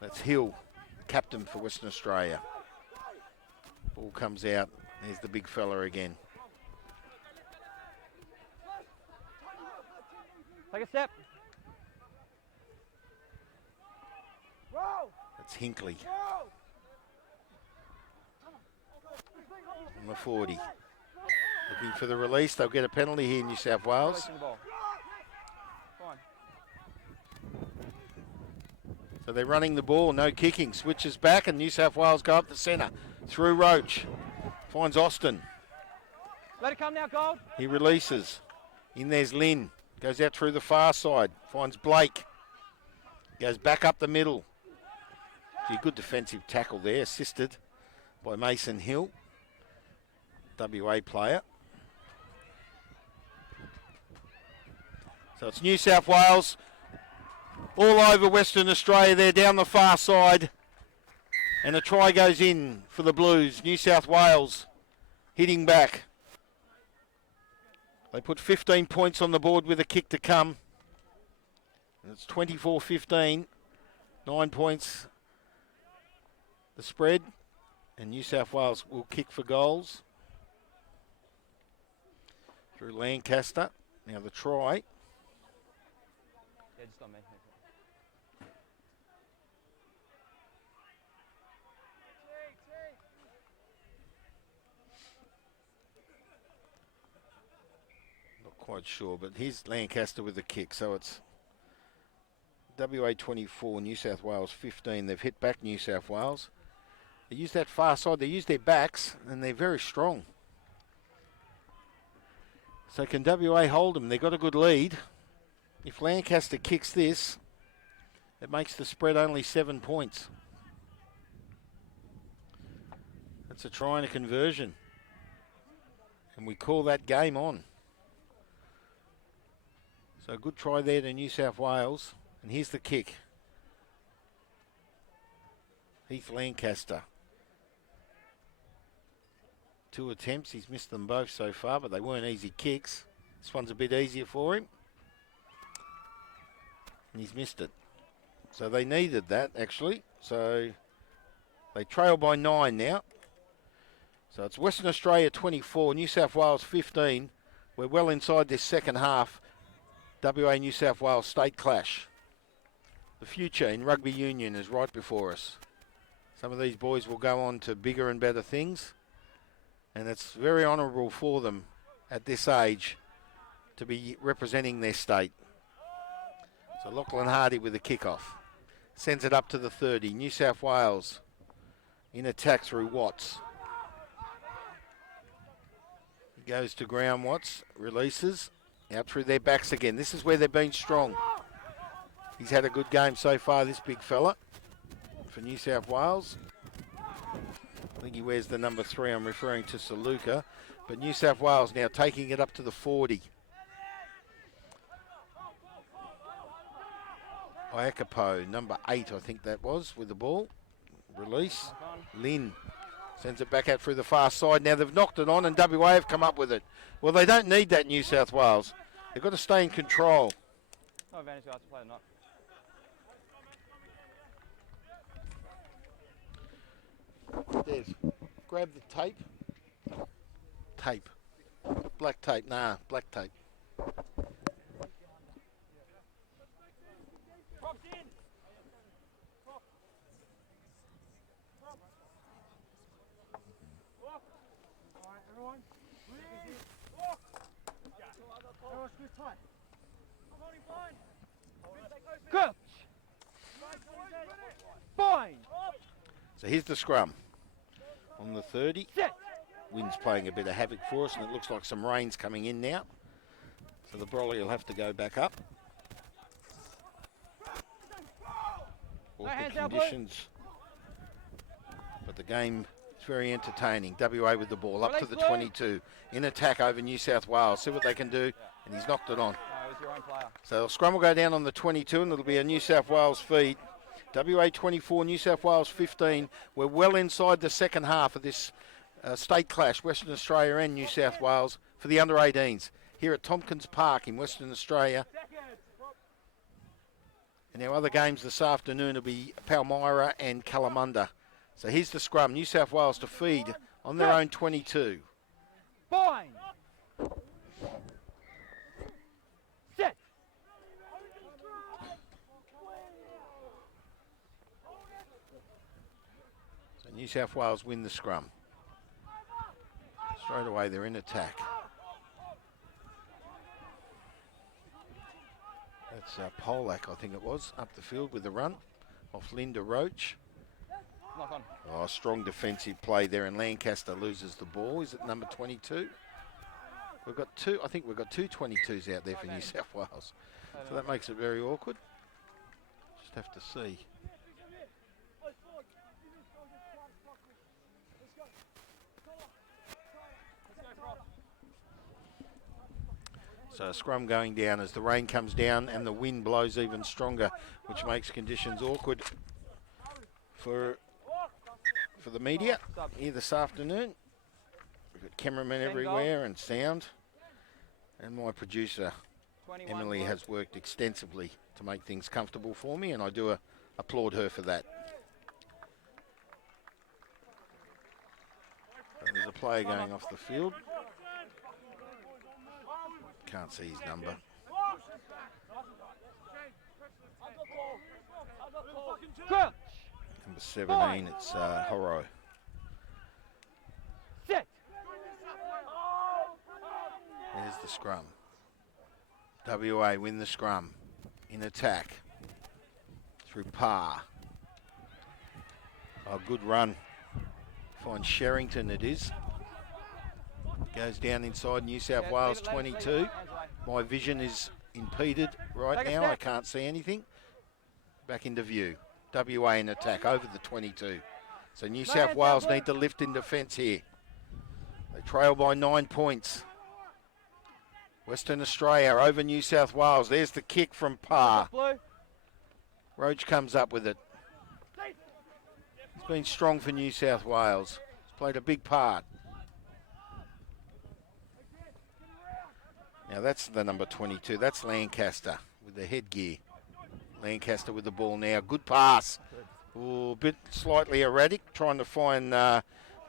That's Hill, captain for Western Australia. Ball comes out. There's the big fella again. Take a step. That's Hinkley. On the 40. Looking for the release. They'll get a penalty here, New South Wales. Releasing the ball. Fine. So they're running the ball, no kicking. Switches back and New South Wales go up the centre. Through Roach. Finds Austin. Let it come now, Gold. He releases. In there's Lynn. Goes out through the far side. Finds Blake. Goes back up the middle. Gee, good defensive tackle there. Assisted by Mason Hill. WA player. So it's New South Wales all over Western Australia there down the far side. And a try goes in for the Blues. New South Wales hitting back. They put 15 points on the board with a kick to come. And it's 24-15. 9 points the spread. And New South Wales will kick for goals. Through Lancaster. Now the try. Yeah, just on me. Not quite sure, but here's Lancaster with the kick. So it's WA 24, New South Wales 15. They've hit back New South Wales. They use that far side. They use their backs, and they're very strong. So can WA hold them? They've got a good lead. If Lancaster kicks this, it makes the spread only 7 points. That's a try and a conversion. And we call that game on. So a good try there to New South Wales. And here's the kick. Heath Lancaster. 2 attempts, he's missed them both so far, but they weren't easy kicks. This one's a bit easier for him. And he's missed it. So they needed that, actually. So they trail by 9 now. So it's Western Australia 24, New South Wales 15. We're well inside this second half. WA New South Wales state clash. The future in rugby union is right before us. Some of these boys will go on to bigger and better things. And it's very honourable for them at this age to be representing their state. So Lachlan Hardy with the kickoff. Sends it up to the 30. New South Wales in attack through Watts. He goes to ground Watts. Releases. Out through their backs again. This is where they've been strong. He's had a good game so far, this big fella, for New South Wales. I think he wears the number 3. I'm referring to Saluka. But New South Wales now taking it up to the 40. Iakapo, number 8, I think that was, with the ball. Release. Lynn Sends it back out through the far side. Now they've knocked it on and WA have come up with it. Well, they don't need that, New South Wales. They've got to stay in control. No advantage to us to play the knock. Des, grab the tape. Tape. Black tape. Nah, black tape. Good. Fine. So here's the scrum. On the 30. Wind's playing a bit of havoc for us, and it looks like some rain's coming in now. So the brolly will have to go back up. Awkward conditions. But the game is very entertaining. WA with the ball up to the 22. In attack over New South Wales. See what they can do. And he's knocked it on. No, it was your own player. So the scrum will go down on the 22, and it'll be a New South Wales feed. WA 24, New South Wales 15. We're well inside the second half of this state clash, Western Australia and New South Wales, for the under-18s here at Tompkins Park in Western Australia. And our other games this afternoon will be Palmyra and Kalamunda. So here's the scrum. New South Wales to feed on their own 22. Fine. Set. So New South Wales win the scrum. Straight away they're in attack. That's Polak, I think it was, up the field with the run off Linda Roach. Knock on. Oh, strong defensive play there, and Lancaster loses the ball. Is it number 22? We've got two. I think we've got two 22s out there for New South Wales, so that makes it very awkward. Just have to see. So scrum going down as the rain comes down and the wind blows even stronger, which makes conditions awkward for the media here this afternoon. We've got cameramen everywhere and sound. And my producer, Emily, has worked extensively to make things comfortable for me, and I do applaud her for that. And there's a player going off the field. Can't see his number. Number 17, it's Horo. Set. There's the scrum. WA win the scrum. In attack. Through Parr. Oh, good run. Find Sherrington it is. Goes down inside New South Wales 22. My vision is impeded right now. I can't see anything. Back into view. WA in attack over the 22. So New South Wales need to lift in defence here. They trail by 9 points. Western Australia over New South Wales. There's the kick from Parr. Roach comes up with it. It's been strong for New South Wales. It's played a big part. Now that's the number 22. That's Lancaster with the headgear. Lancaster with the ball now. Good pass. Ooh, a bit slightly erratic, trying to find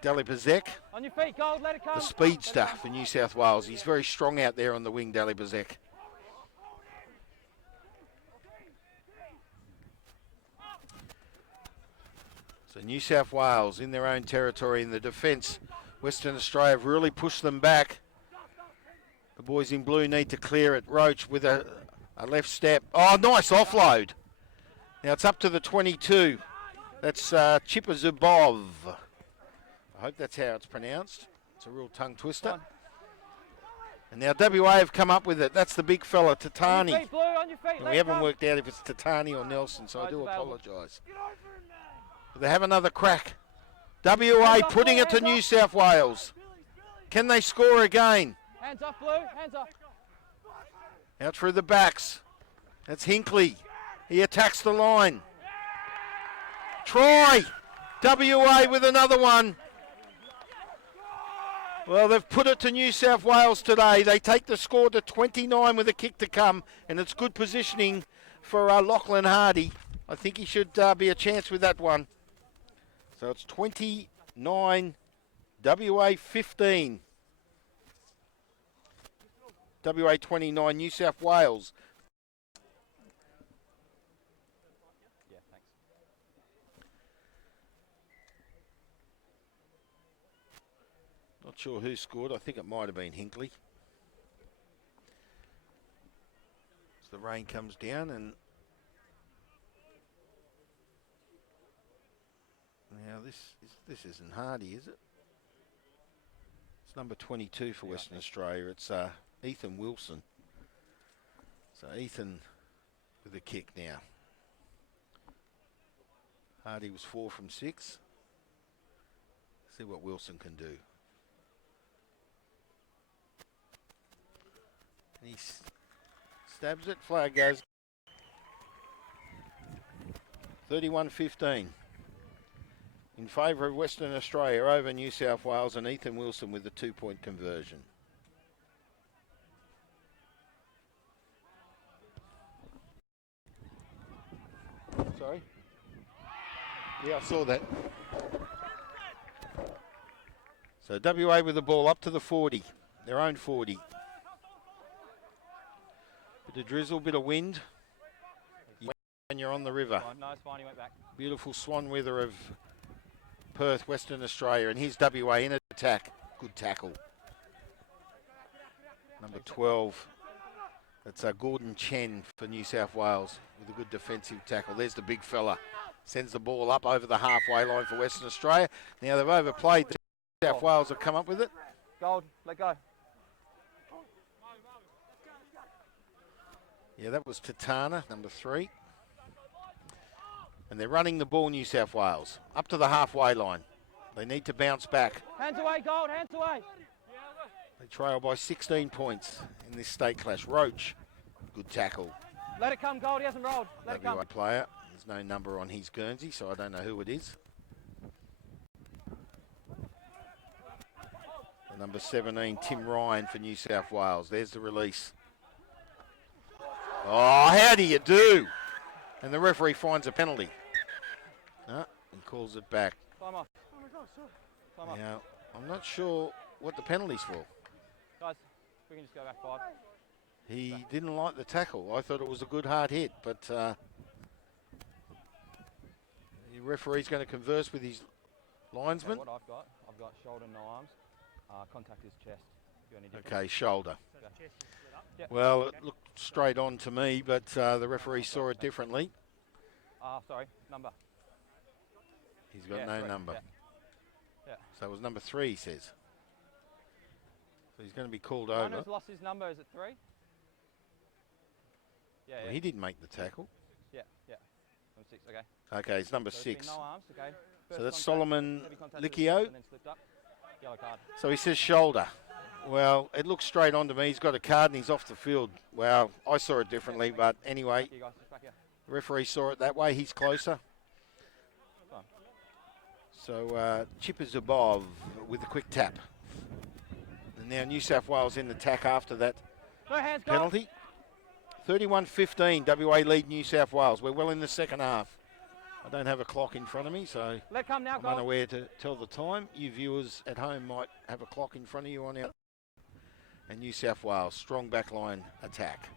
Dalibazek. On your feet, Gold, let it come. The speedster for New South Wales. He's very strong out there on the wing, Dalibazek. So New South Wales in their own territory in the defence. Western Australia have really pushed them back. The boys in blue need to clear it. Roach with a left step. Oh, nice offload. Now it's up to the 22. That's Chipazubov. I hope that's how it's pronounced. It's a real tongue twister. And now WA have come up with it. That's the big fella, Tatani. On your feet, Blue, on your feet. And we haven't worked out if it's Tatani or Nelson, so I do apologise. But they have another crack. WA putting it to New South Wales. Can they score again? Hands up, Blue, hands up. Out through the backs. That's Hinkley. He attacks the line. Try. WA with another one. Well, they've put it to New South Wales today. They take the score to 29 with a kick to come, and it's good positioning for Lachlan Hardy. I think he should be a chance with that one. So it's 29, WA 15. WA 29, New South Wales. Yeah, thanks. Not sure who scored. I think it might have been Hinkley. As the rain comes down, and now this isn't Hardy, is it? It's number 22 for Western Australia. It's Ethan Wilson. So Ethan with a kick now. Hardy was 4 from 6. See what Wilson can do. He stabs it, flag goes. 31-15. In favour of Western Australia over New South Wales, and Ethan Wilson with the 2-point conversion. Sorry? Yeah, I saw that. So WA with the ball up to the 40, their own 40. Bit of drizzle, bit of wind. And you're on the river. No, it's fine, he went back. Beautiful swan weather of Perth, Western Australia. And here's WA in attack. Good tackle. Number 12. That's Gordon Chen for New South Wales with a good defensive tackle. There's the big fella. Sends the ball up over the halfway line for Western Australia. Now they've overplayed. New South Wales have come up with it. Gold, let go. Yeah, that was Tatana, number 3. And they're running the ball, New South Wales, up to the halfway line. They need to bounce back. Hands away, Gold, hands away. They trail by 16 points in this state clash. Roach, good tackle. Let it come, Gold, he hasn't rolled. Let it come. WA player, there's no number on his Guernsey, so I don't know who it is. The number 17, Tim Ryan for New South Wales. There's the release. Oh, how do you do? And the referee finds a penalty. No, he calls it back. Time off. Time off. Now, I'm not sure what the penalty's for. Guys, we can just go back 5. He didn't like the tackle. I thought it was a good hard hit, but the referee's going to converse with his linesman. What I've got shoulder, no arms. Contact his chest. Okay, shoulder. Okay. Yep. Well, it looked straight on to me, but the referee saw it differently. Sorry, number. He's got no 3. number. Yeah. So it was number 3, he says. So he's going to be called One over. who's lost his number, is it 3? Yeah, Well, he didn't make the tackle. Yeah. Number 6, okay. Okay, it's number So 6. no arms, okay. So First that's contact, Solomon heavy contact with his Likio. chest and then slipped up. Yellow card. So he says shoulder. Well, it looks straight on to me. He's got a card and he's off the field. Well, I saw it differently, but anyway, Back here, guys, just back here. the referee saw it that way. He's closer. Fine. So Chipper Zubov with a quick tap. And now New South Wales in attack after that No hands, go. penalty. 31-15, WA lead New South Wales. We're well in the second half. I don't have a clock in front of me, so Let come now, I'm go. unaware to tell the time. You viewers at home might have a clock in front of you on our... And New South Wales, strong backline attack.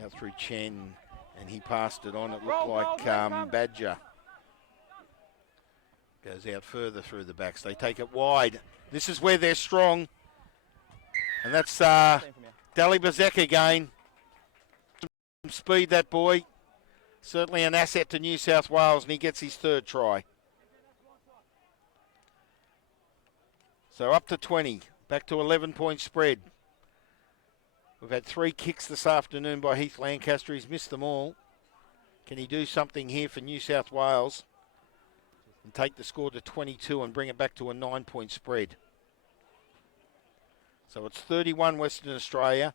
Out through Chen, and he passed it on. It looked like Badger. Goes out further through the backs. They take it wide. This is where they're strong. And that's Dali Bazek again. Some speed, that boy. Certainly an asset to New South Wales, and he gets his 3rd try. So up to 20, back to 11-point spread. We've had 3 kicks this afternoon by Heath Lancaster. He's missed them all. Can he do something here for New South Wales and take the score to 22 and bring it back to a 9-point spread? So it's 31 Western Australia,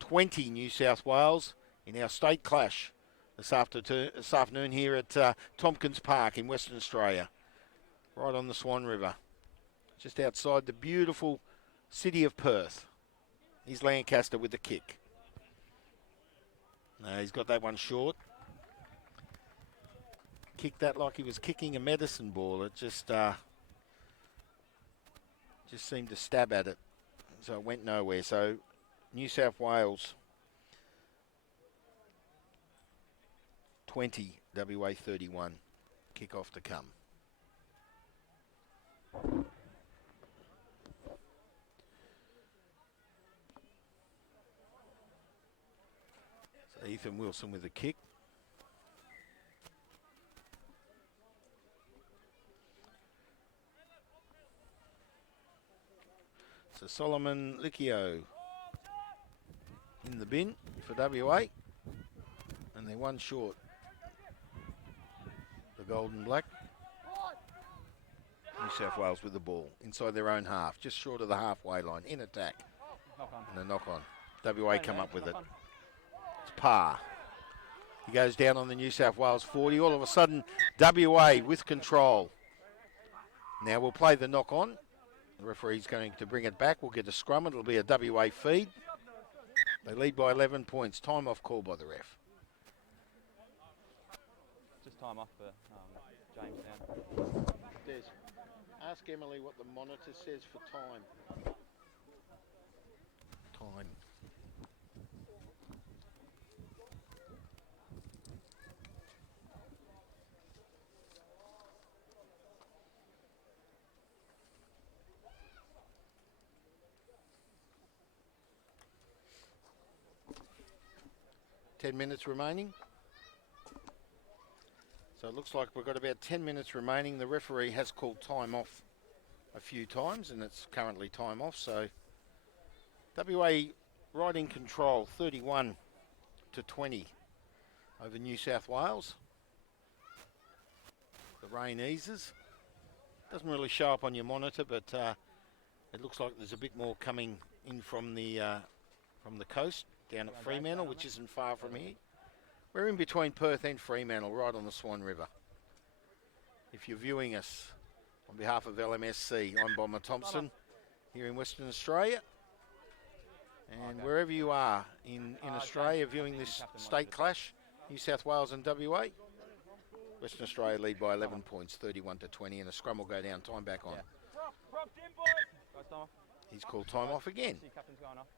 20 New South Wales in our state clash this afternoon here at Tompkins Park in Western Australia, right on the Swan River. just outside the beautiful city of Perth. Here's Lancaster with the kick. No, he's got that one short. Kicked that like he was kicking a medicine ball. It just seemed to stab at it, so it went nowhere. So New South Wales 20, WA 31. Kick-off to come. So Ethan Wilson with the kick. So Solomon Licchio in the bin for WA. And they're one short. The Gold and Black. New South Wales with the ball inside their own half, just short of the halfway line, in attack. And a knock on. WA come up with it. It's par. He goes down on the New South Wales 40. All of a sudden, WA with control. Now we'll play the knock on. The referee's going to bring it back. We'll get a scrum. It'll be a WA feed. They lead by 11 points. Time off call by the ref. Just time off for James down. Des, ask Emily what the monitor says for time. Time. Ten minutes remaining. So it looks like we've got about 10 minutes remaining. The referee has called time off a few times, and it's currently time off. So WA right in control, 31 to 20 over New South Wales. The rain eases. Doesn't really show up on your monitor, but it looks like there's a bit more coming in from the coast down at Fremantle, which isn't far from here. We're in between Perth and Fremantle, right on the Swan River. If you're viewing us on behalf of LMSC, I'm Bomber Thompson here in Western Australia. And wherever you are in Australia viewing this state clash, New South Wales and WA, Western Australia lead by 11 points, 31 to 20, and a scrum will go down. Time back on. He's called time off again. Captain's going off.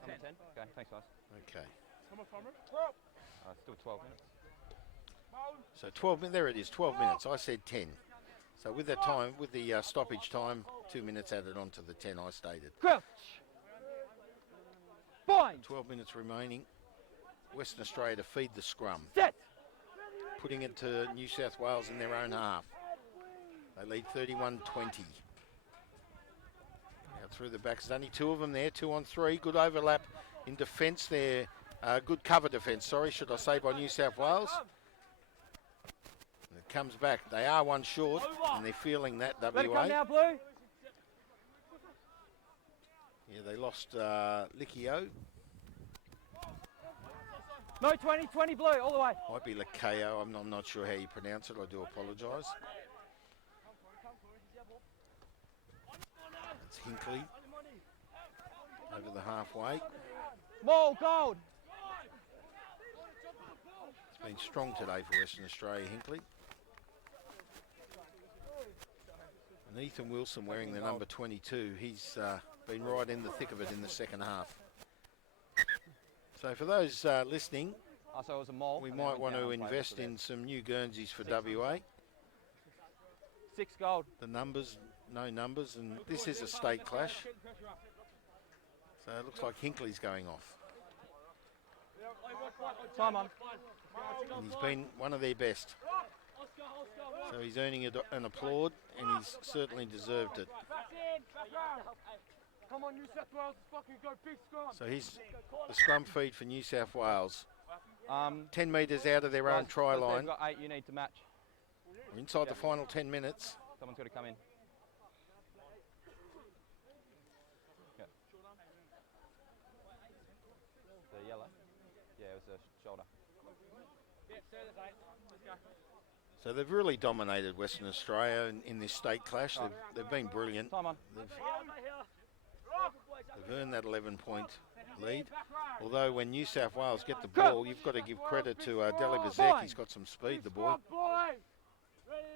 Number 10. Okay, thanks guys. Okay. Still 12 minutes. So 12 minutes, there it is, 12 minutes. I said 10. So with the time, with the stoppage time, 2 minutes added on to the 10 I stated. Crouch. Bind. 12 minutes remaining. Western Australia to feed the scrum. Set. Putting it to New South Wales in their own half. They lead 31-20. Out through the back, there's only two of them there, 2 on 3. Good overlap in defence there. Good cover defence, sorry, should I say, by New South Wales. And it comes back. They are one short, and they're feeling that, WA. Let it come now, Blue. Yeah, they lost Licchio. No, 20, Blue, all the way. Might be Licchio, I'm not sure how you pronounce it, I do apologise. It's Hinkley over the halfway. More gold. It's been strong today for Western Australia, Hinkley. And Ethan Wilson wearing the number 22. He's been right in the thick of it in the second half. So for those listening, So it was a mole. we might want to invest in some new Guernseys for WA. 6 gold. The numbers, no numbers, and this is a state clash. So it looks like Hinkley's going off. Time on. And he's been one of their best. So he's earning an applaud, and he's certainly deserved it. Come on, New South Wales, fucking go big scrum. So here's the scrum feed for New South Wales. 10 metres out of their own try line. They've got 8 you need to match. We're inside the final 10 minutes. Someone's got to come in. Yeah. The yellow? Yeah, it was a shoulder. So they've really dominated Western Australia in this state clash. They've been brilliant. Time on. They've earned that 11-point lead. Although when New South Wales get the ball, you've got to give credit to Deli Bazek. He's got some speed, the boy.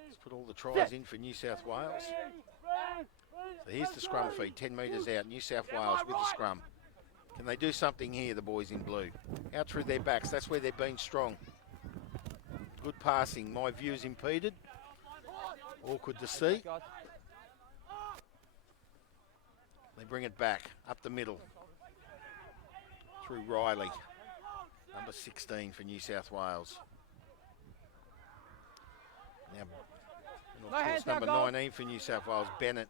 He's put all the tries in for New South Wales. So here's the scrum feed, 10 metres out. New South Wales with the scrum. Can they do something here, the boys in blue? Out through their backs. That's where they've been strong. Good passing. My view's impeded. Awkward to see. They bring it back up the middle through Riley, number 16 for New South Wales. Now, and of course, number 19 for New South Wales, Bennett.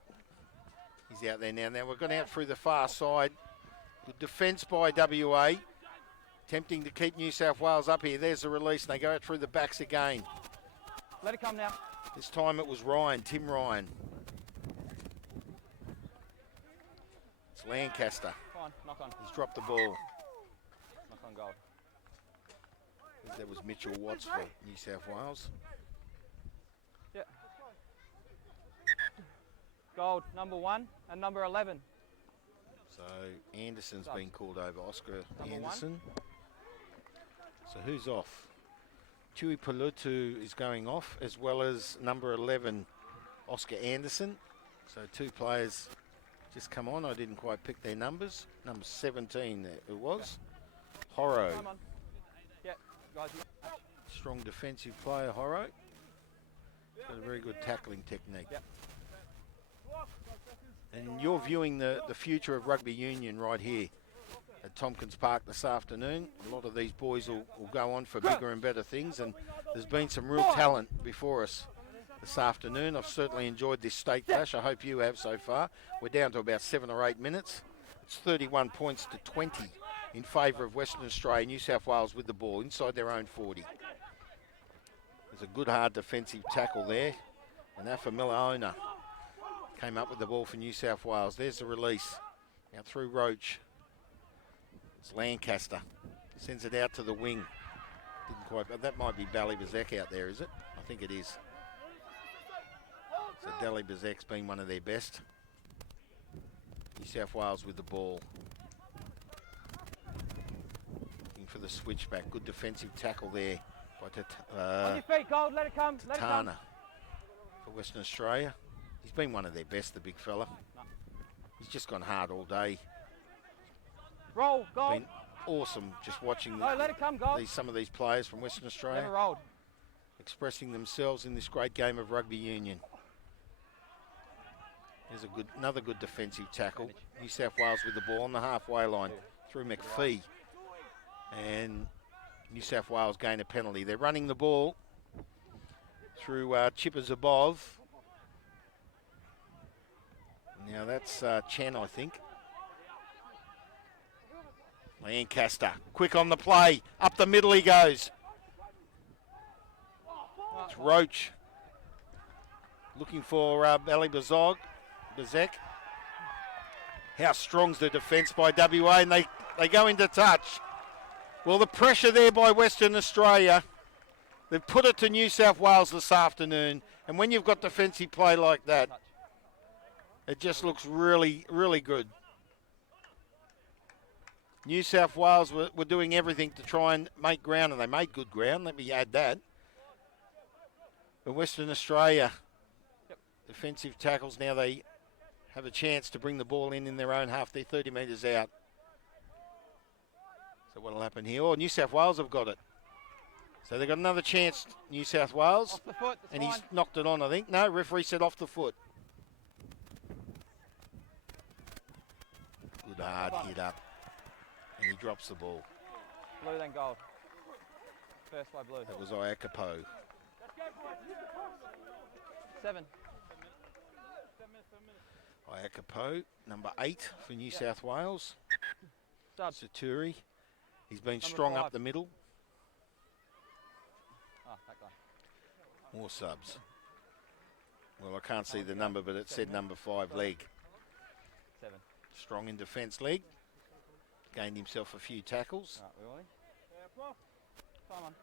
He's out there now. Now we've gone out through the far side. Good defence by WA. Attempting to keep New South Wales up here. There's the release, and they go out through the backs again. Let it come now. This time it was Ryan, Tim Ryan. It's Lancaster. Fine, knock on. He's dropped the ball. Knock on goal. That was Mitchell Watts for New South Wales. Yeah. Gold, number 1 and number 11. So Anderson's been called over, Oscar Number Anderson. So who's off? Tui Palutu is going off, as well as number 11, Oscar Anderson. So 2 players just come on. I didn't quite pick their numbers. Number 17 it was. Horro. Come on. Yeah, guys. Strong defensive player, Horro. Got a very good tackling technique. Yep. And you're viewing the future of rugby union right here at Tompkins Park this afternoon. A lot of these boys will go on for bigger and better things, and there's been some real talent before us this afternoon. I've certainly enjoyed this state clash. I hope you have so far. We're down to about 7 or 8 minutes. It's 31 points to 20 in favour of Western Australia. New South Wales with the ball inside their own 40. There's a good hard defensive tackle there. And Afa Milaona came up with the ball for New South Wales. There's the release. Out through Roach. It's Lancaster. Sends it out to the wing. Didn't quite, but that might be Deli Bazek out there, is it? I think it is. So Deli Bazek's been one of their best. New South Wales with the ball. Looking for the switchback. Good defensive tackle there by On your feet, Gold. Let it come. Let it come. Tatana for Western Australia. He's been one of their best, the big fella. He's just gone hard all day. Roll, Gold. Been awesome just watching No, let it come, Gold. some of these players from Western Australia Never rolled. expressing themselves in this great game of rugby union. There's another good defensive tackle. New South Wales with the ball on the halfway line through McPhee. And New South Wales gain a penalty. They're running the ball through Chippers above. Now that's Chen, I think. Lancaster, quick on the play. Up the middle he goes. It's Roach. Looking for Deli Bazek. How strong's the defence by WA, and they go into touch. Well, the pressure there by Western Australia. They've put it to New South Wales this afternoon, and when you've got defensive play like that, it just looks really, really good. New South Wales were doing everything to try and make ground, and they made good ground. Let me add that. But Western Australia, defensive tackles, now they have a chance to bring the ball in their own half. They're 30 metres out. So what'll happen here? Oh, New South Wales have got it. So they've got another chance, New South Wales. Off the foot, and he's knocked it on, I think. No, referee said off the foot. Good hard hit up. And he drops the ball. Blue then Gold. First by blue. That was Iakapo. 7. Iakapo, number 8 for New South Wales. Saturi. He's been strong 5. up the middle. Oh, that guy. More subs. Well, I can't see the number, but it said number 5, leg. 7. Strong in defence, leg. Gained himself a few tackles. Right, we all in? Come on.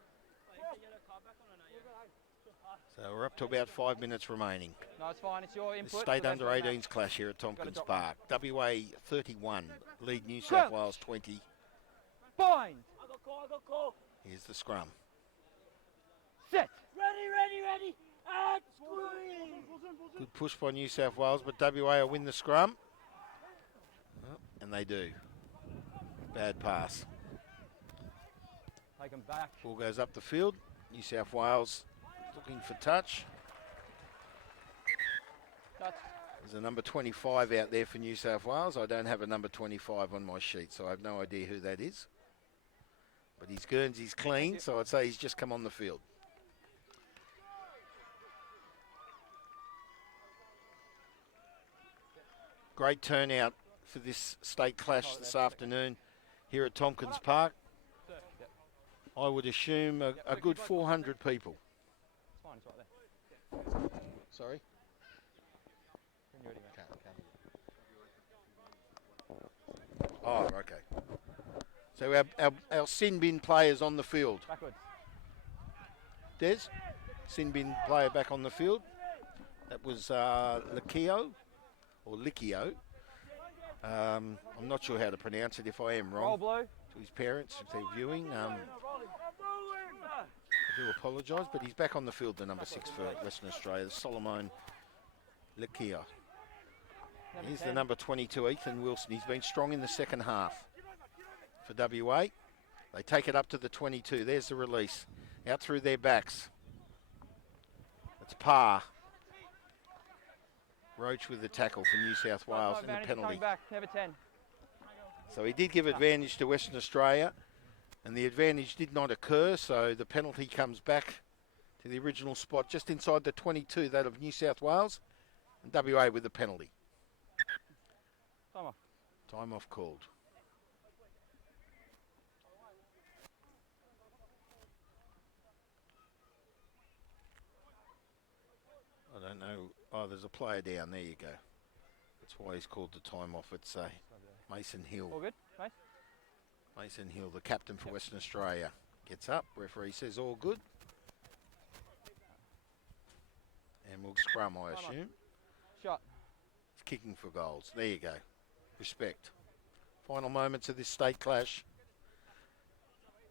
So we're up to about 5 minutes remaining. No, it's fine. It's your The input. state The under rest of the 18s clash here at Tompkins drop Park. WA 31, lead New South Wales 20. match. Bind. I got call. Here's the scrum. Set. Ready. And squeeze. Good push by New South Wales, but WA will win the scrum. Oh, and they do. Bad pass. Take them back. Ball goes up the field. New South Wales looking for touch. Touch. There's a number 25 out there for New South Wales. I don't have a number 25 on my sheet, so I have no idea who that is. But he's Guernsey's clean, so I'd say he's just come on the field. Great turnout for this state clash this afternoon here at Tompkins Park. I would assume a good 400 people. It's fine. It's right there. Sorry? When you're ready, mate. Oh, okay. So our sin bin players on the field. Backwards. Des, sin bin player back on the field. That was Likio, or Likio. I'm not sure how to pronounce it if I am Roll wrong. blue. To his parents, if they're viewing, I do apologise, but he's back on the field, the number 6 for Western Australia, Solomon Likio. Here's the number 22, Ethan Wilson. He's been strong in the second half for WA. They take it up to the 22. There's the release. Out through their backs. It's Parr. Roach with the tackle for New South Wales and the penalty. Back. Never 10. So he did give advantage to Western Australia, and the advantage did not occur, so the penalty comes back to the original spot just inside the 22, that of New South Wales, and WA with the penalty. Time off. Time off called. I don't know. Oh, there's a player down. There you go. That's why he's called the time off. It's Mason Hill. All good, mate? Mason Hill, the captain for Western Australia, gets up. Referee says all good. And we'll scrum, I assume. Shot. It's kicking for goals. There you go. Respect. Final moments of this state clash.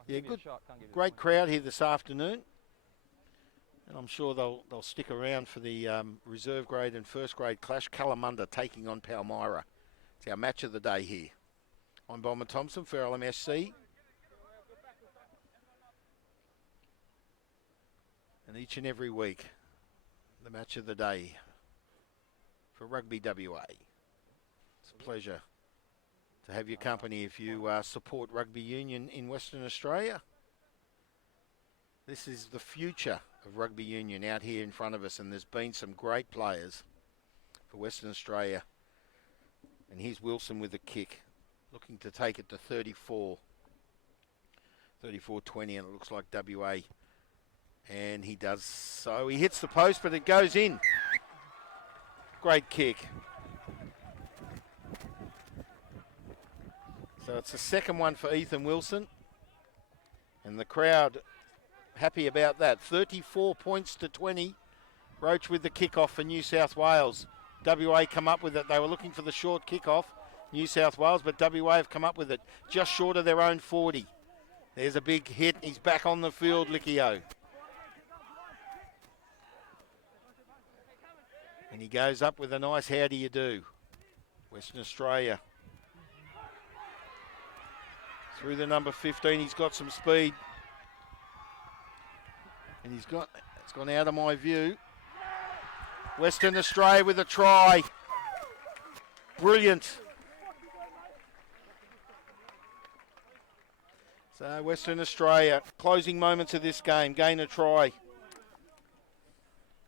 Yeah, good. Great crowd here this afternoon. And I'm sure they'll stick around for the reserve grade and first grade clash. Kalamunda taking on Palmyra. It's our match of the day here. I'm Bomber Thompson for LMSC. And each and every week, the match of the day for Rugby WA. It's a pleasure to have your company if you support rugby union in Western Australia. This is the future of rugby union out here in front of us, and there's been some great players for Western Australia. And here's Wilson with a kick, looking to take it to 34. 34-20, and it looks like WA. And he does so. He hits the post, but it goes in. Great kick. So it's the second one for Ethan Wilson. And the crowd happy about that. 34 points to 20. Roach with the kickoff for New South Wales. WA come up with it. They were looking for the short kickoff, New South Wales, but WA have come up with it just short of their own 40. There's a big hit. He's back on the field, Likio. And he goes up with a nice how do you do. Western Australia. Through the number 15, he's got some speed. And it's gone out of my view. Western Australia with a try. Brilliant. So Western Australia, closing moments of this game, gain a try.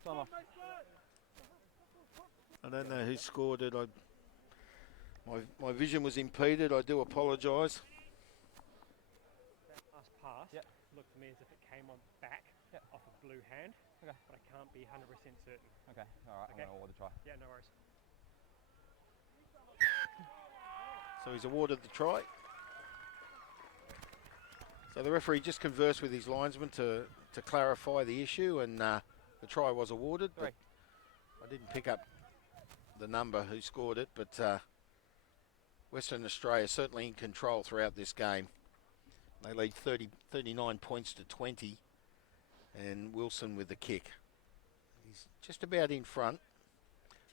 I don't know who scored it. My vision was impeded. I do apologise. Last pass looked to me as if it came on back off a blue hand, but I can't be 100% certain. Okay, all right, I'm going to award the try. Yeah, no worries. So he's awarded the try. So the referee just conversed with his linesman to clarify the issue, and the try was awarded. But 3. I didn't pick up the number who scored it, but Western Australia certainly in control throughout this game. They lead 39 points to 20, and Wilson with the kick. He's just about in front,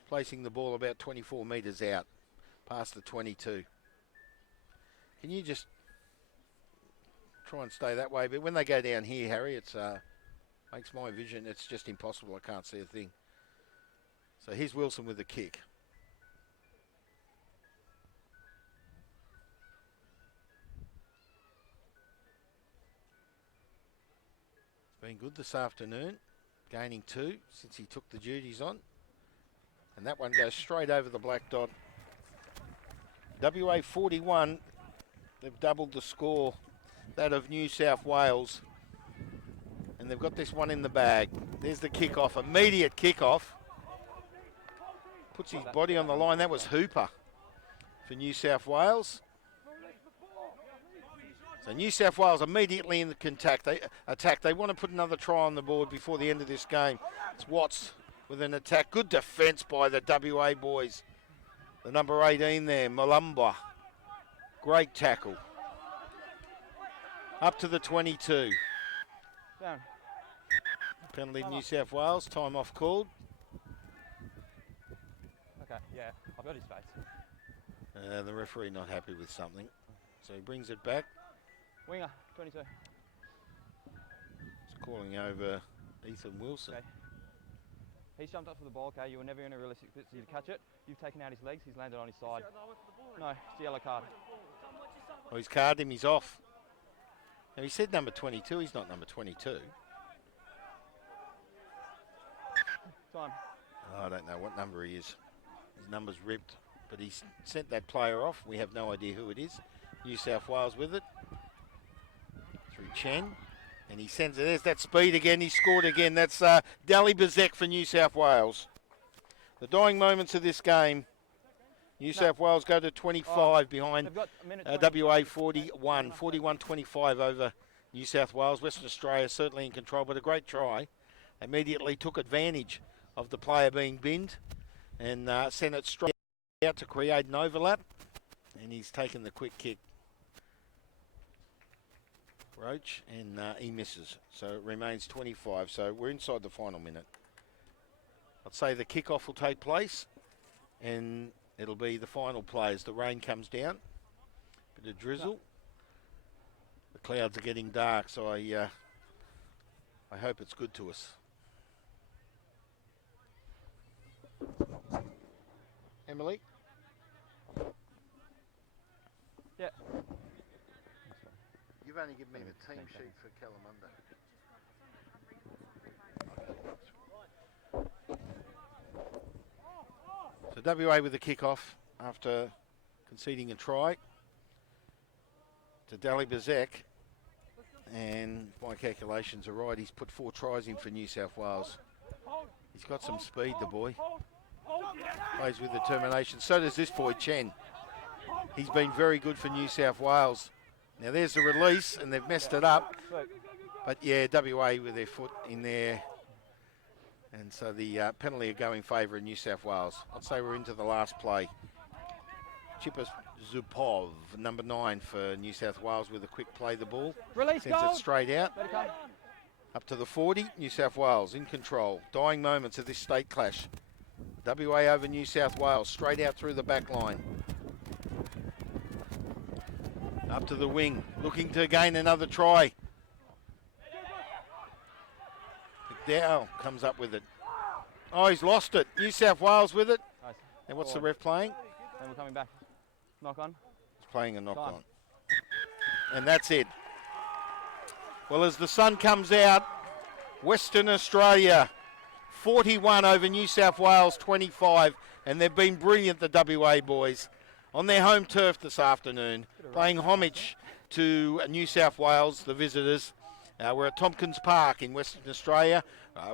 placing the ball about 24 metres out, past the 22. Can you just try and stay that way? But when they go down here, Harry, it's makes my vision, it's just impossible. I can't see a thing. So here's Wilson with the kick. It's been good this afternoon, gaining 2 since he took the duties on. And that one goes straight over the black dot. WA 41, they've doubled the score, that of New South Wales. And they've got this one in the bag. There's the kickoff, immediate kickoff. Puts his body on the line. That was Hooper for New South Wales. So New South Wales immediately in the attack. They want to put another try on the board before the end of this game. It's Watts with an attack. Good defence by the WA boys. The number 18 there, Malumba. Great tackle. Up to the 22. Down. Penalty New South Wales. Time off called. Okay, yeah, I've got his face. The referee not happy with something. So he brings it back. Winger, 22. He's calling over Ethan Wilson. Okay. He's jumped up for the ball, okay? You were never in a realistic position to catch it. You've taken out his legs, he's landed on his side. No, it's the yellow card. Oh, he's carded him, he's off. Now he said number 22, he's not number 22. Time. Oh, I don't know what number he is. His number's ripped, but he's sent that player off. We have no idea who it is. New South Wales with it. Through Chen. And he sends it. There's that speed again. He scored again. That's Dali Bezek for New South Wales. The dying moments of this game. New South Wales go to 25 behind WA 41. 41-25 over New South Wales. Western Australia certainly in control, but a great try. Immediately took advantage of the player being binned and sent it straight out to create an overlap. And he's taken the quick kick. Roach, and he misses. So it remains 25. So we're inside the final minute. I'd say the kickoff will take place, and it'll be the final play as the rain comes down. Bit of drizzle. The clouds are getting dark, so I hope it's good to us. Emily? Yeah. You've only given me the team sheet for Kalamunda. So WA with the kickoff after conceding a try to Dali Bezek. And if my calculations are right, he's put 4 tries in for New South Wales. He's got some speed, the boy. Plays with determination. So does this boy, Chen. He's been very good for New South Wales. Now there's the release, and they've messed it up. But yeah, WA with their foot in there. And so the penalty will go in favour of New South Wales. I'd say we're into the last play. Chipper Zupov, number 9 for New South Wales with a quick play the ball. Release, sends it straight out. Up to the 40, New South Wales in control. Dying moments of this state clash. WA over New South Wales, straight out through the back line. Up to the wing, looking to gain another try. McDowell comes up with it. Oh, he's lost it. New South Wales with it. Nice. And what's the ref playing? And we're coming back. Knock on. He's playing a knock on. And that's it. Well, as the sun comes out, Western Australia 41 over New South Wales 25. And they've been brilliant, the WA boys, on their home turf this afternoon, paying homage to New South Wales, the visitors. We're at Tompkins Park in Western Australia,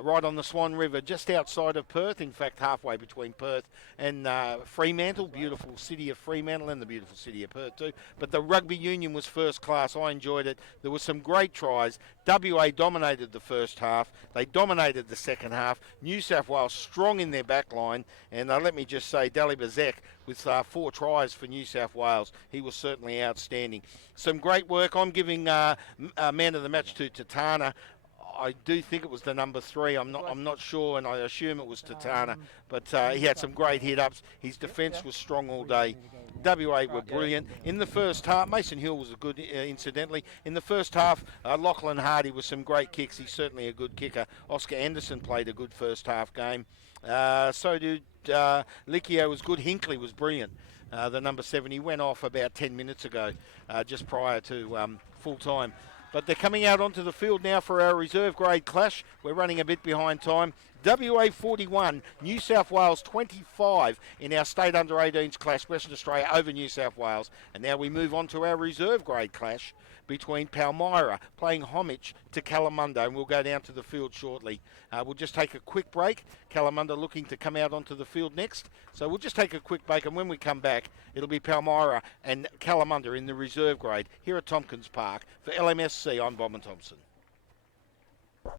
right on the Swan River, just outside of Perth, in fact halfway between Perth and Fremantle, beautiful city of Fremantle and the beautiful city of Perth too. But the rugby union was first class. I enjoyed it. There were some great tries. WA dominated the first half. They dominated the second half. New South Wales strong in their back line. And let me just say, Dali Bazek with 4 tries for New South Wales. He was certainly outstanding. Some great work. I'm giving man of the match to Tatana. I do think it was the number 3. I'm not sure, and I assume it was Tatana. But he had some great hit-ups. His defence was strong all day. WA were brilliant. In the first half, Mason Hill was a good, incidentally. In the first half, Lachlan Hardy with some great kicks. He's certainly a good kicker. Oscar Anderson played a good first half game. So did Licchio was good. Hinkley was brilliant. The number 7, he went off about 10 minutes ago, just prior to full time. But they're coming out onto the field now for our reserve grade clash. We're running a bit behind time. WA 41, New South Wales 25 in our state under 18s clash, Western Australia over New South Wales. And now we move on to our reserve grade clash between Palmyra playing homage to Kalamunda, and we'll go down to the field shortly. We'll just take a quick break. Kalamunda looking to come out onto the field next. So we'll just take a quick break, and when we come back, it'll be Palmyra and Kalamunda in the reserve grade here at Tompkins Park. For LMSC, I'm Bob Thompson.